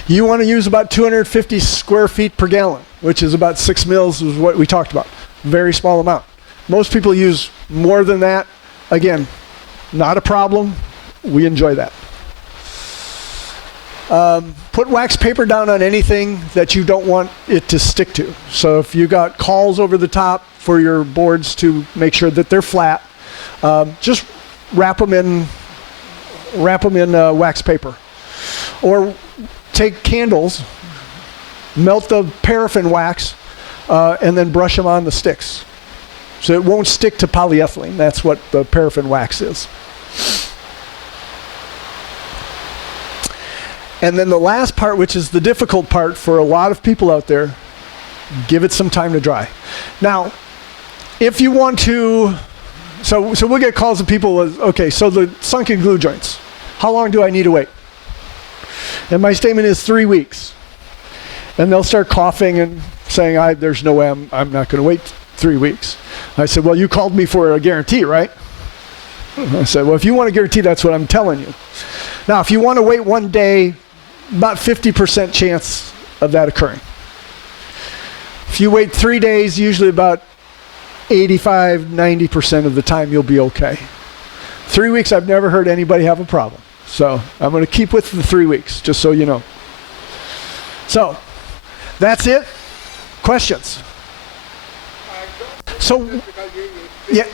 You want to use about 250 square feet per gallon, which is about 6 mils is what we talked about. Very small amount. Most people use more than that. Again, not a problem. We enjoy that. Put wax paper down on anything that you don't want it to stick to. So if you got cauls over the top for your boards to make sure that they're flat, just wrap them in wax paper. Or take candles, melt the paraffin wax, and then brush them on the sticks. So it won't stick to polyethylene. That's what the paraffin wax is. And then the last part, which is the difficult part for a lot of people out there, give it some time to dry. Now, if you want to, so we'll get calls of people, okay, so the sunken glue joints, how long do I need to wait? And my statement is 3 weeks. And they'll start coughing and saying, there's no way I'm not going to wait 3 weeks. I said, well, you called me for a guarantee, right? I said, well, if you want a guarantee, that's what I'm telling you. Now, if you want to wait 1 day, about 50% chance of that occurring. If you wait 3 days, usually about 85, 90% of the time you'll be okay. 3 weeks, I've never heard anybody have a problem. So I'm going to keep with the 3 weeks, just so you know. So that's it. Questions? So, yeah.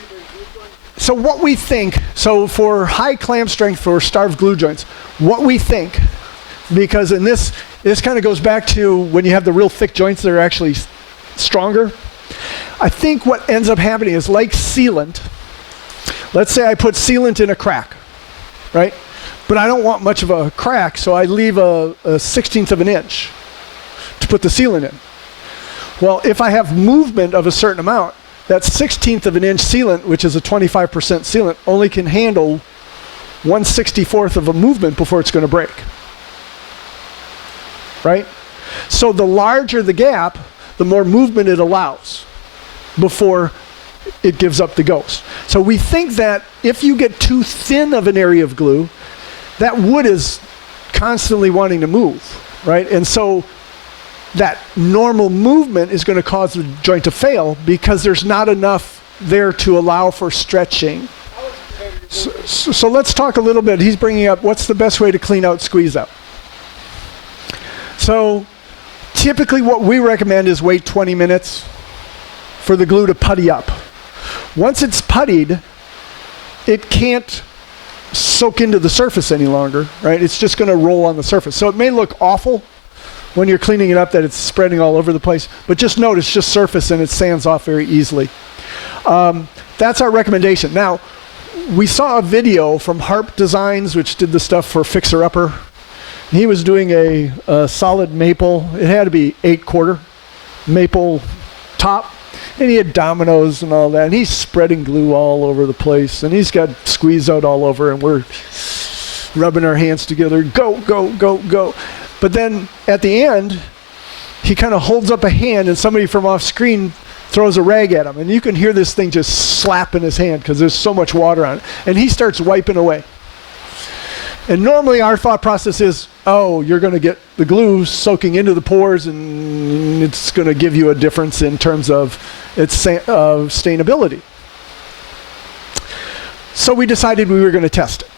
So what we think, so for high clamp strength for starved glue joints, what we think, because in this kind of goes back to when you have the real thick joints that are actually stronger. I think what ends up happening is like sealant. Let's say I put sealant in a crack, right? But I don't want much of a crack, so I leave a 1/16 of an inch to put the sealant in. Well, if I have movement of a certain amount, that 1/16 of an inch sealant, which is a 25% sealant, only can handle 1/64 of a movement before it's going to break. Right? So the larger the gap, the more movement it allows before it gives up the ghost. So we think that if you get too thin of an area of glue, that wood is constantly wanting to move, right? And so that normal movement is going to cause the joint to fail because there's not enough there to allow for stretching. So let's talk a little bit. He's bringing up what's the best way to clean out squeeze out. So typically what we recommend is wait 20 minutes for the glue to putty up. Once it's puttied, it can't soak into the surface any longer, right? It's just going to roll on the surface. So it may look awful when you're cleaning it up that it's spreading all over the place, but just note it's just surface and it sands off very easily. That's our recommendation. Now, we saw a video from Harp Designs, which did the stuff for Fixer Upper. He was doing a solid maple. It had to be 8/4 maple top, and he had dominoes and all that, and he's spreading glue all over the place, and he's got squeeze out all over, and we're rubbing our hands together, go, go, go, go. But then at the end, he kind of holds up a hand, and somebody from off screen throws a rag at him, and you can hear this thing just slap in his hand because there's so much water on it, and he starts wiping away. And normally our thought process is, oh, you're going to get the glue soaking into the pores and it's going to give you a difference in terms of its sustainability. So we decided we were going to test it.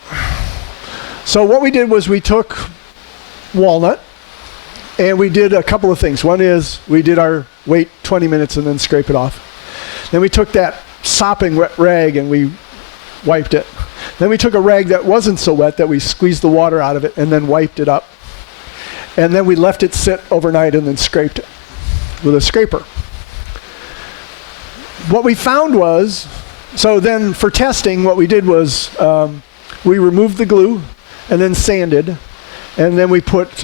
So what we did was we took walnut, and we did a couple of things. One is we did our wait 20 minutes and then scrape it off. Then we took that sopping wet rag and we wiped it. Then we took a rag that wasn't so wet that we squeezed the water out of it and then wiped it up. And then we left it sit overnight and then scraped it with a scraper. What we found was, so then for testing, what we did was we removed the glue and then sanded, and then we put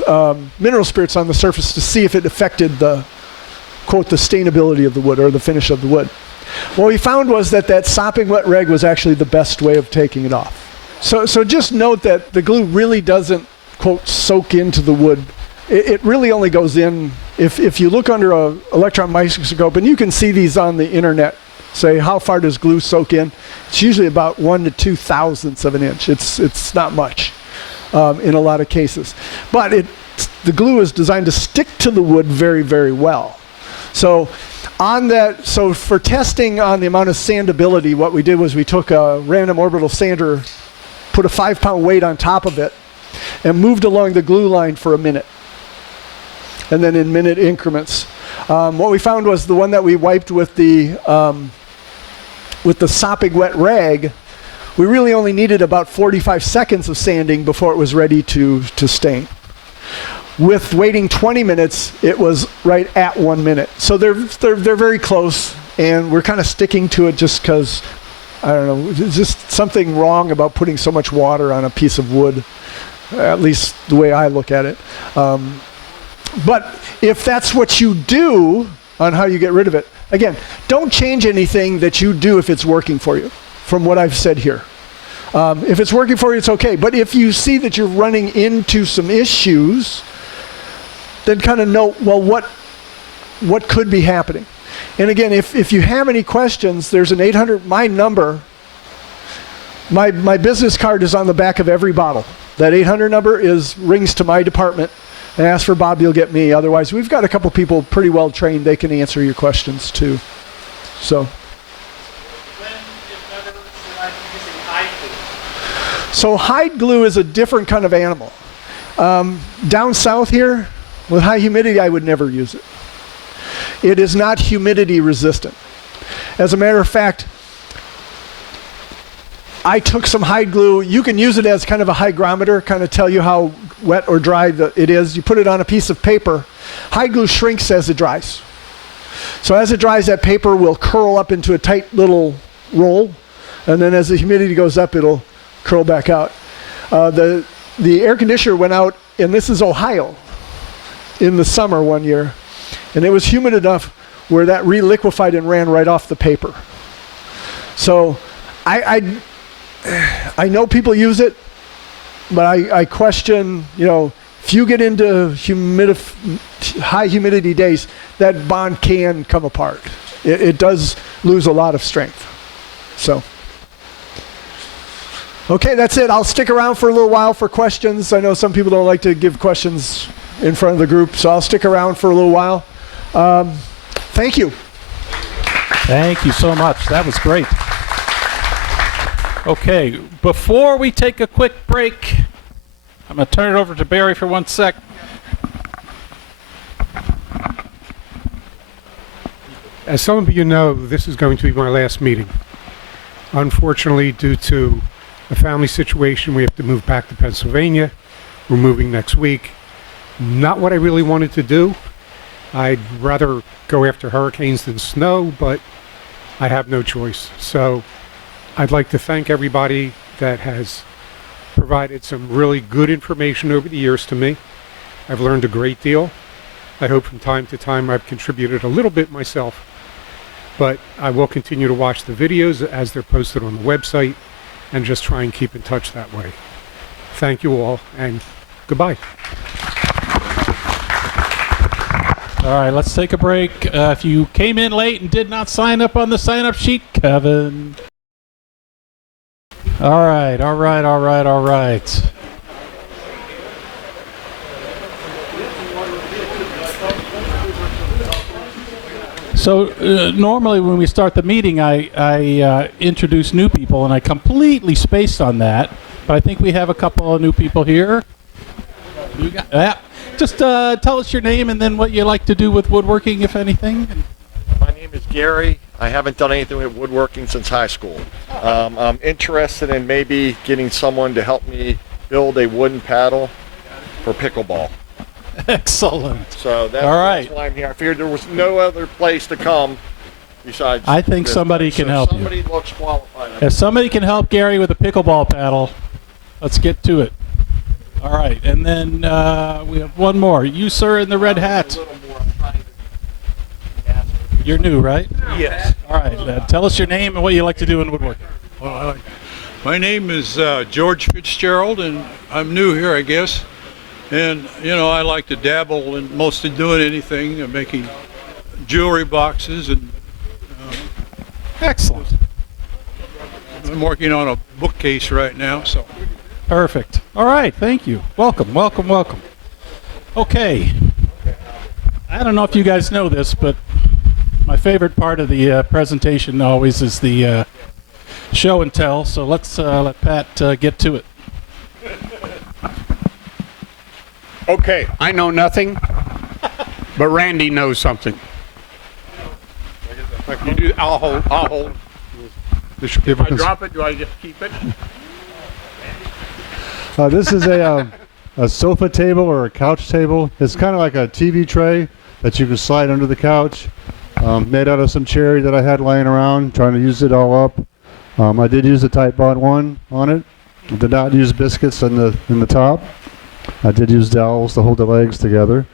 mineral spirits on the surface to see if it affected the, quote, the stainability of the wood or the finish of the wood. What we found was that sopping wet rag was actually the best way of taking it off. So just note that the glue really doesn't, quote, soak into the wood. It really only goes in, if you look under an electron microscope, and you can see these on the internet, say how far does glue soak in? It's usually about 1 to 2 thousandths of an inch. It's not much in a lot of cases. But the glue is designed to stick to the wood very, very well. So for testing on the amount of sandability, what we did was we took a random orbital sander, put a 5-pound weight on top of it, and moved along the glue line for a minute. And then in minute increments. What we found was the one that we wiped with the sopping wet rag, we really only needed about 45 seconds of sanding before it was ready to stain. With waiting 20 minutes, it was right at 1 minute. So they're very close, and we're kind of sticking to it just because, I don't know, there's just something wrong about putting so much water on a piece of wood, at least the way I look at it. But if that's what you do on how you get rid of it, again, don't change anything that you do if it's working for you, from what I've said here. If it's working for you, it's okay. But if you see that you're running into some issues, then kind of note, well, what could be happening? And again, if you have any questions, there's an 800, my number, my business card is on the back of every bottle. That 800 number rings to my department. And ask for Bob, you'll get me. Otherwise, we've got a couple people pretty well trained. They can answer your questions too. So. So hide glue is a different kind of animal. Down south here, with high humidity, I would never use it. It is not humidity resistant. As a matter of fact, I took some hide glue. You can use it as kind of a hygrometer, kind of tell you how wet or dry it is. You put it on a piece of paper. Hide glue shrinks as it dries. So as it dries, that paper will curl up into a tight little roll. And then as the humidity goes up, it'll curl back out. The air conditioner went out, and this is Ohio, in the summer one year. And it was humid enough where that re-liquefied and ran right off the paper. So I know people use it, but I question, if you get into high humidity days, that bond can come apart. It does lose a lot of strength. So, okay, that's it. I'll stick around for a little while for questions. I know some people don't like to give questions in front of the group, so I'll stick around for a little while. Thank you. Thank you so much. That was great. Okay, before we take a quick break, I'm going to turn it over to Barry for 1 sec. As some of you know, this is going to be my last meeting. Unfortunately, due to a family situation, we have to move back to Pennsylvania. We're moving next week. Not what I really wanted to do. I'd rather go after hurricanes than snow, but I have no choice. So I'd like to thank everybody that has provided some really good information over the years to me. I've learned a great deal. I hope from time to time I've contributed a little bit myself, but I will continue to watch the videos as they're posted on the website and just try and keep in touch that way. Thank you all, and goodbye. All right, let's take a break. If you came in late and did not sign up on the sign-up sheet, Kevin. All right. So normally when we start the meeting, I introduce new people, and I completely spaced on that. But I think we have a couple of new people here. Yeah. Just tell us your name and then what you like to do with woodworking, if anything. My name is Gary. I haven't done anything with woodworking since high school. I'm interested in maybe getting someone to help me build a wooden paddle for pickleball. Excellent. So that's, All right. that's why I'm here. I figured there was no other place to come besides. I think this somebody place. can So help you. somebody looks qualified. If somebody can help Gary with a pickleball paddle, let's get to it. All right, and then we have one more. You, sir, in the red hat. A little more. I'm trying to. You're new, right? Yes. All right. Tell us your name and what you like to do in woodworking. Well, my name is George Fitzgerald, and I'm new here, I guess. And, you know, I like to dabble in mostly doing anything, making jewelry boxes, and Excellent. I'm working on a bookcase right now, so. Perfect. All right. Thank you. Welcome, welcome, welcome. Okay. I don't know if you guys know this, but my favorite part of the presentation always is the show and tell. So let's let Pat get to it. Okay, I know nothing, but Randy knows something. You do, I'll hold. If I drop it, do I just keep it? This is a sofa table or a couch table. It's kind of like a TV tray that you can slide under the couch. Made out of some cherry that I had laying around, trying to use it all up. I did use the Tite Bond one on it. I did not use biscuits in the top. I did use dowels to hold the legs together.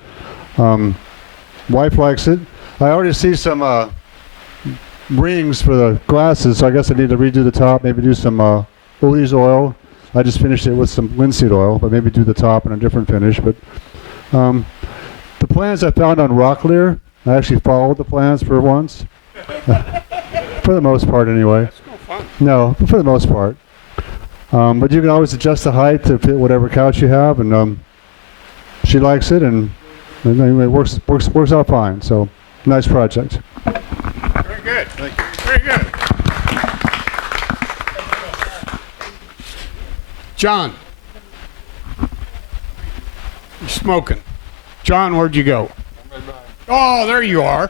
Wife likes it. I already see some rings for the glasses, so I guess I need to redo the top, maybe do some Olie's oil. I just finished it with some linseed oil, but maybe do the top in a different finish. But the plans I found on Rocklear, I actually followed the plans for once. For the most part, anyway. That's no fun. No, for the most part. But you can always adjust the height to fit whatever couch you have, and she likes it, and anyway, it works out fine. So, nice project. Very good. Thank you. Very good. John. You're smoking. John, where'd you go? Oh, there you are.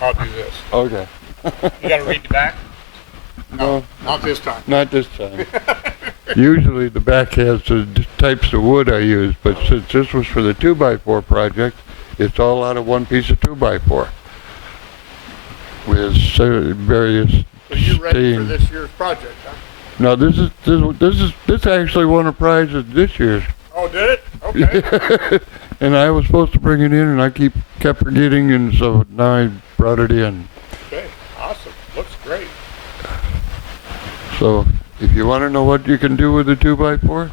I'll do this. Okay. You gotta read the back? No, Not this time. not this time. Usually the back has the types of wood I use, but since this was for the 2x4 project, it's all out of one piece of 2x4 with various. So you're ready for stain. this year's project, huh? No, this actually won a prize at this year's. Oh, did it? Okay. And I was supposed to bring it in, and I kept forgetting, and so now I brought it in. Okay, awesome. Looks great. So if you want to know what you can do with a 2x4,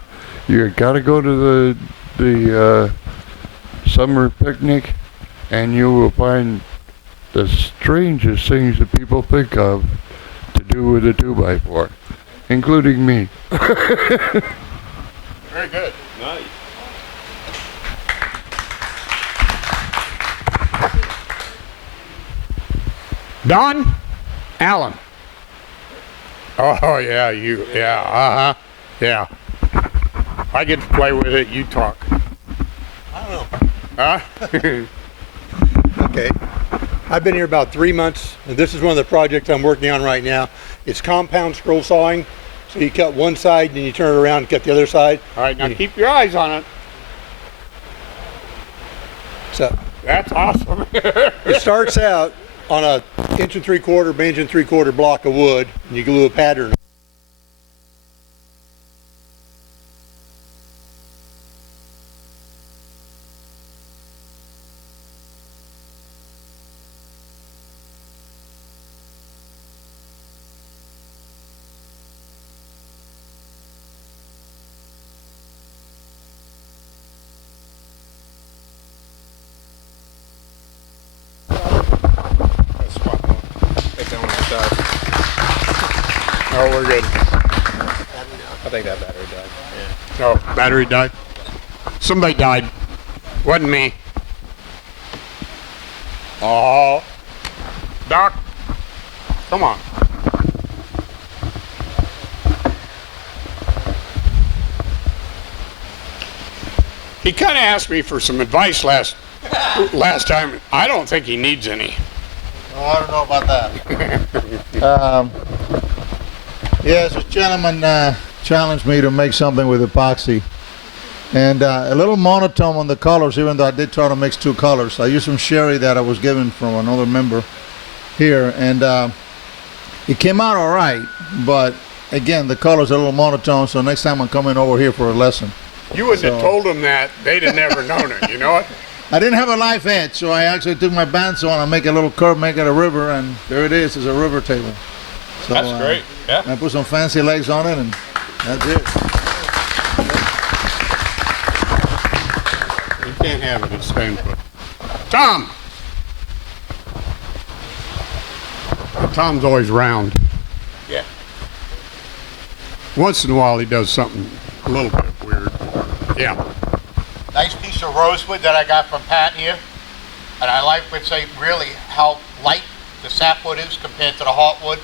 you got to go to the summer picnic, and you will find the strangest things that people think of to do with a 2x4, including me. Very good. Nice. Don Allen. Oh yeah, yeah. I get to play with it. You talk. I don't know. Huh? Okay. I've been here about 3 months, and this is one of the projects I'm working on right now. It's compound scroll sawing. So you cut one side, and then you turn it around and cut the other side. All right, now keep your eyes on it. So That's awesome. it starts out on a 1 3/4 by 1 3/4 block of wood, and you glue a pattern. Oh, we're good. I think that battery died. Oh, battery died. Somebody died. Wasn't me. Oh, Doc, come on. He kind of asked me for some advice last time. I don't think he needs any. Oh, I don't know about that. Yes, this gentleman challenged me to make something with epoxy. And a little monotone on the colors, even though I did try to mix two colors. I used some sherry that I was given from another member here, and it came out all right. But again, the colors are a little monotone, so next time I'm coming over here for a lesson. You wouldn't have told them that. They'd have never known it, you know it? I didn't have a live edge, so I actually took my bandsaw and I make a little curve, make it a river, and there it is. It's a river table. So, That's great. Yeah. I put some fancy legs on it, and that's it. You can't have it at Spain. Tom! Tom's always round. Yeah. Once in a while he does something a little bit weird. Yeah. Nice piece of rosewood that I got from Pat here. And I like would say really how light the sapwood is compared to the heartwood.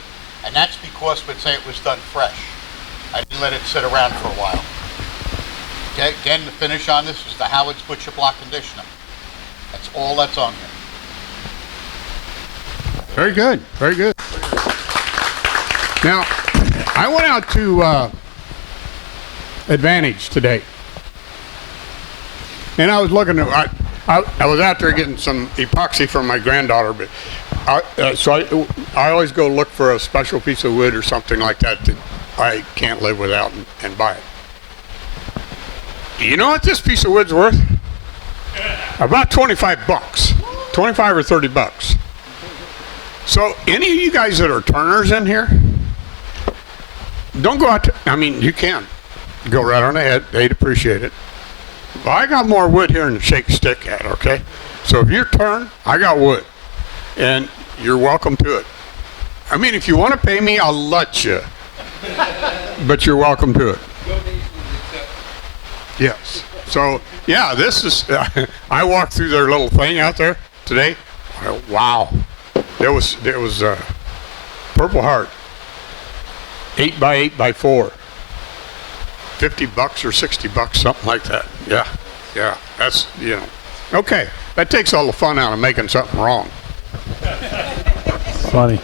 And that's because would say it was done fresh. I didn't let it sit around for a while. Okay, again, the finish on this is the Howard's Butcher Block Conditioner. That's all that's on here. Very good. Very good. Now, I went out to Advantage today. And I was looking at, I was out there getting some epoxy for my granddaughter, but I always go look for a special piece of wood or something like that that I can't live without and buy it. Do you know what this piece of wood's worth? About 25 bucks. 25 or 30 bucks. So any of you guys that are turners in here, don't go out to, I mean, you can go right on ahead. They'd appreciate it. But I got more wood here than to shake a stick at, okay? So if you're turn, I got wood. And you're welcome to it. I mean, if you want to pay me, I'll let you. But you're welcome to it. Yes. So, yeah, this is, I walked through their little thing out there today. Wow. There was Purple Heart. 8 by 8 by 4. $50 or $60, something like that. Yeah. Yeah. That's, you know. Okay. That takes all the fun out of making something wrong. Funny.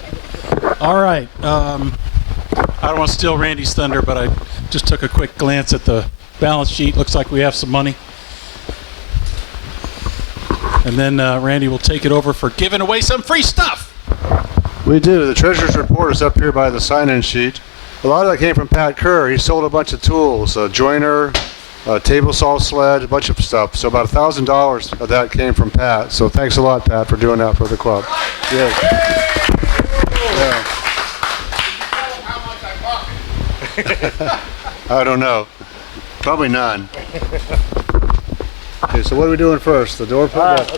All right. I don't want to steal Randy's thunder, but I just took a quick glance at the balance sheet. Looks like we have some money. And then Randy will take it over for giving away some free stuff. We do. The treasurer's report is up here by the sign-in sheet. A lot of that came from Pat Kerr. He sold a bunch of tools, a joiner, a table saw sled, a bunch of stuff. So about $1,000 of that came from Pat. So thanks a lot, Pat, for doing that for the club. Yeah. I don't know. Probably none. Okay, so what are we doing first? The raffle prize.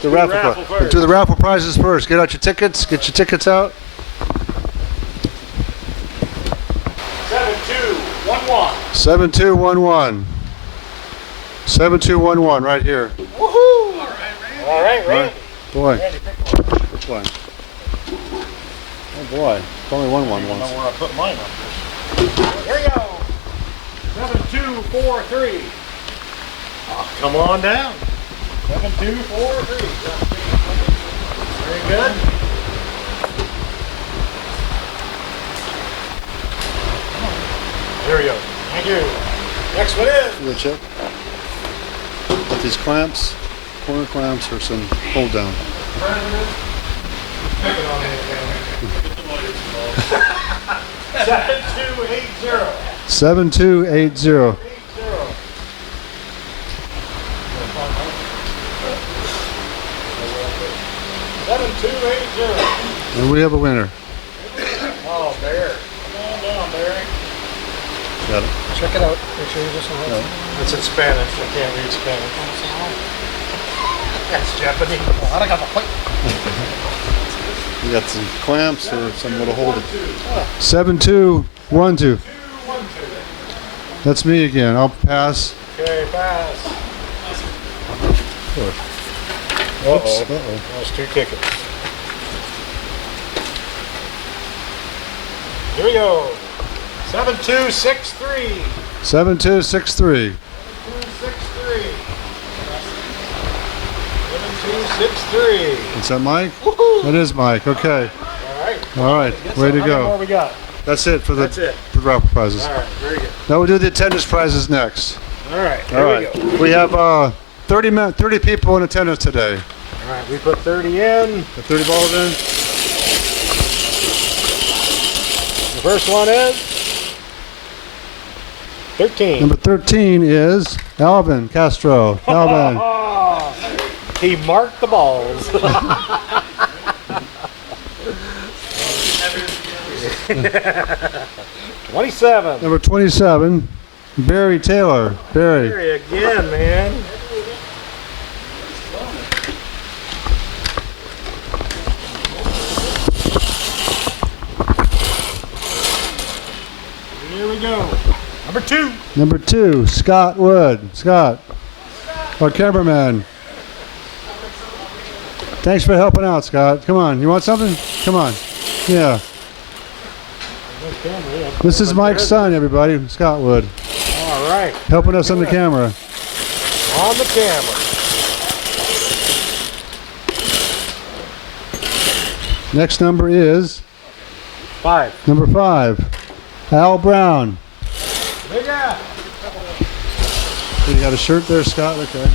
We'll do the raffle prizes first. Get out your tickets. Get your tickets out. 7211. 7211 right here. Woohoo! All right, Randy. Boy. Randy, pick one. Which one? Oh boy. It's only one once. I don't know where I put mine on this. Here we go. 7243. Oh, come on down. 7243. Very good. Here we go. Thank you. Next one is. You check. Got these clamps, corner clamps, or some hold down. 7280. 7280. And we have a winner. Oh, Bear. Come on down, Barry. Got it. Check it out. Make sure you just know. It's in Spanish. I can't read Spanish. That's Japanese. I got the plate. You got some clamps or some little holding. 7212. That's me again. I'll pass. Okay, pass. Oops. Uh-oh. That's 2 tickets. Here we go. 7263. 7263. 7263. Is that Mike? Woohoo! That is Mike. Okay. All right. All right. Way to How many more go. we got? That's it for the That's it. for the raffle prizes. All right. Very good. Now we'll do the attendance prizes next. All right. All Here right. we go. We have 30 people in attendance today. All right. We put 30 in. The 30 balls in. The first one is 13. Number 13 is Alvin Castro. Alvin. He marked the balls. 27. Number 27, Barry Taylor. Barry. Here again, man. Here we go. Number 2. Number 2, Scott Wood. Scott, our cameraman. Thanks for helping out, Scott. Come on, you want something? Come on. Yeah. This is Mike's son, everybody. Scott Wood. All right. Helping us on the camera. On the camera. Next number is 5. number 5, Al Brown. Big guy. You got a shirt there, Scott? Okay.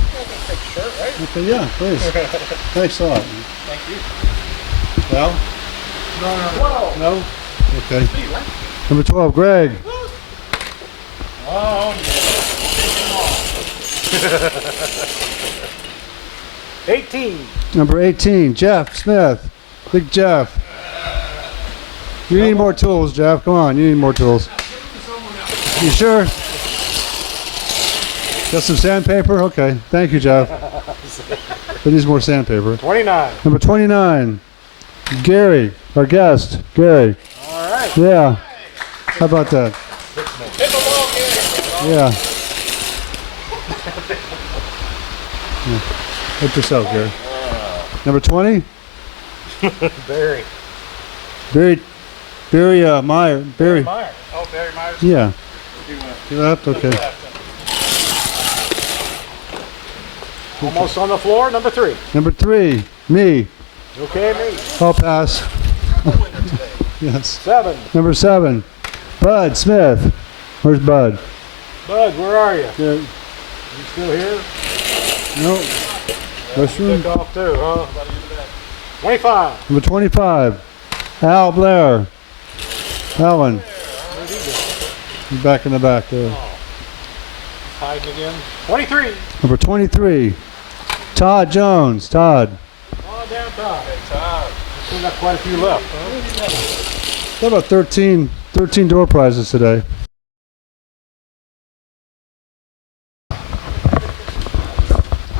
Okay, yeah, please. Thanks a lot. Thank you. Al? No. No? Okay. Number 12, Greg. Oh, yeah. 18. Number 18, Jeff Smith. Big Jeff. You need more tools, Jeff. Come on, you need more tools. You sure? Got some sandpaper? Okay. Thank you, Jeff. But needs more sandpaper. 29. Number 29, Gary, our guest. Gary. All right. Yeah. How about that? Yeah. Help yourself, Gary. Number 20, Barry. Barry Meyer. Barry. Meyer. Oh, Barry Myers. Yeah. You left? Okay. Almost on the floor. Number 3. Number 3, me. Okay, me. I'll pass. Yes. 7. Number 7, Bud Smith. Where's Bud? Bud, where are you? Yeah. You still here? No. Restroom. Took off too, huh? 25. Number 25, Al Blair. Alan. Where'd he go? He's back in the back there. Hiding again. 23. Number 23, Todd Jones. Todd. Oh, down top. Hey, Todd. Still got quite a few left, huh? What about 13 door prizes today?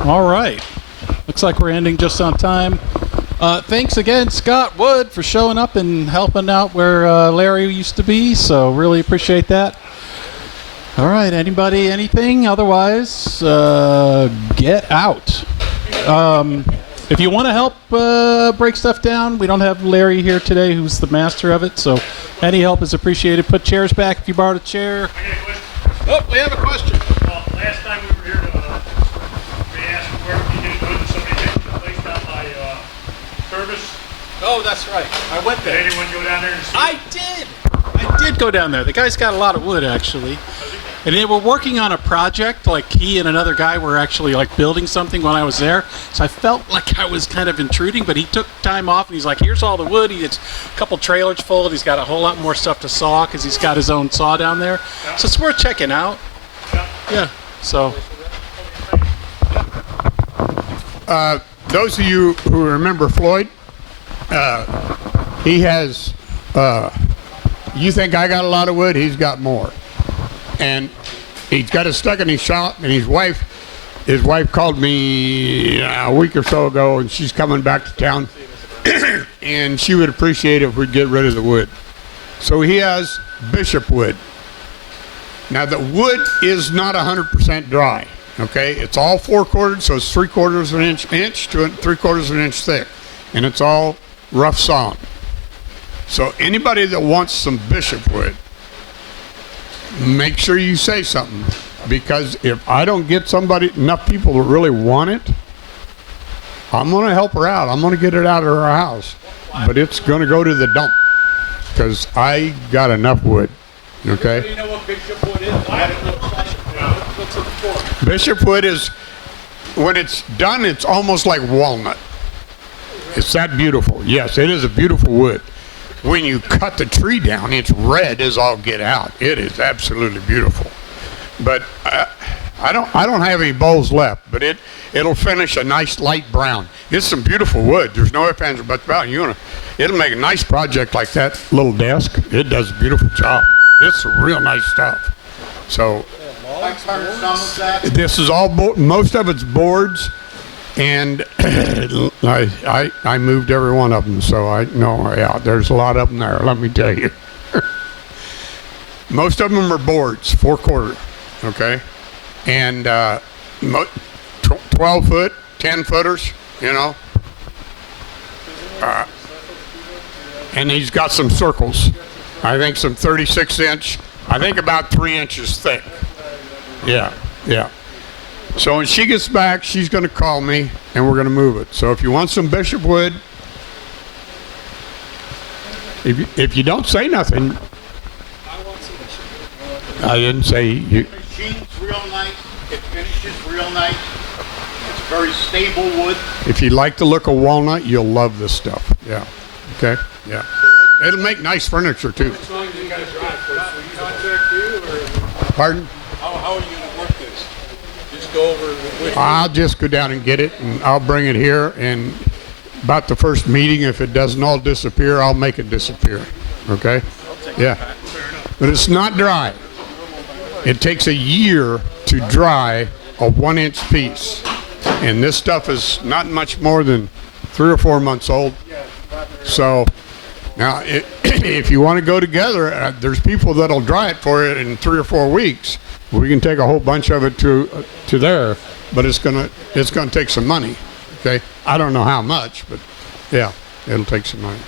All right. Looks like we're ending just on time. Thanks again, Scott Wood, for showing up and helping out where Larry used to be. So really appreciate that. All right. Anybody, anything? Otherwise, get out. If you want to help break stuff down, we don't have Larry here today, who's the master of it. So any help is appreciated. Put chairs back if you borrowed a chair. I got a question. Oh, we have a question. Well, last time we were here, we asked where we did good, and somebody did the place down by Service. Oh, that's right. I went Did there. anyone go down there and see? I did go down there. The guy's got a lot of wood, actually. And they were working on a project, like he and another guy were actually like building something when I was there. So I felt like I was kind of intruding, but he took time off and he's like, here's all the wood. It's a couple trailers full. And he's got a whole lot more stuff to saw because he's got his own saw down there. So it's worth checking out. Yeah. So. Those of you who remember Floyd, he has, you think I got a lot of wood, he's got more. And he's got it stuck in his shop, and his wife called me a week or so ago, and she's coming back to town, and she would appreciate it if we'd get rid of the wood. So he has bishop wood. Now the wood is not 100% dry, okay? It's all 4/4, so it's 3/4 of an inch to 3/4 of an inch thick, and it's all rough sawn. So anybody that wants some bishop wood, make sure you say something, because if I don't get enough people that really want it, I'm going to help her out. I'm going to get it out of her house, but it's going to go to the dump because I got enough wood. Okay. Do you know what bishop wood is? I haven't looked like it. What's it for? Bishop wood is, when it's done, it's almost like walnut. It's that beautiful. Yes, it is a beautiful wood. When you cut the tree down, it's red as all get out. It is absolutely beautiful. But I don't have any bowls left, but it'll finish a nice light brown. It's some beautiful wood. There's no ifs, ands, or buts about it. It'll make a nice project like that little desk. It does a beautiful job. It's real nice stuff. So I turned some of that. this is all most of it's boards, and I moved every one of them. So I know, yeah, there's a lot of them there. Let me tell you. Most of them are boards, 4/4. Okay, and 12 foot, 10 footers, and he's got some circles. I think some 36-inch, I think about 3 inches thick. Yeah. So when she gets back, she's going to call me, and we're going to move it. So if you want some bishop wood, if you don't say nothing, I didn't say you. The machine's real nice. It finishes real nice. It's very stable wood. If you like the look of walnut, you'll love this stuff. Yeah. Okay. Yeah. It'll make nice furniture too. How long do you guys drive first? Will you contact you, or Pardon? how are you gonna work this? Just go over with I'll just go down and get it, and I'll bring it here. And about the first meeting, if it doesn't all disappear, I'll make it disappear. Okay? Yeah. But it's not dry. It takes a year to dry a 1-inch piece, and this stuff is not much more than 3 or 4 months old. So now, if you want to go together, there's people that'll dry it for you in 3 or 4 weeks. We can take a whole bunch of it to there, but it's gonna take some money. Okay, I don't know how much, but yeah, it'll take some money.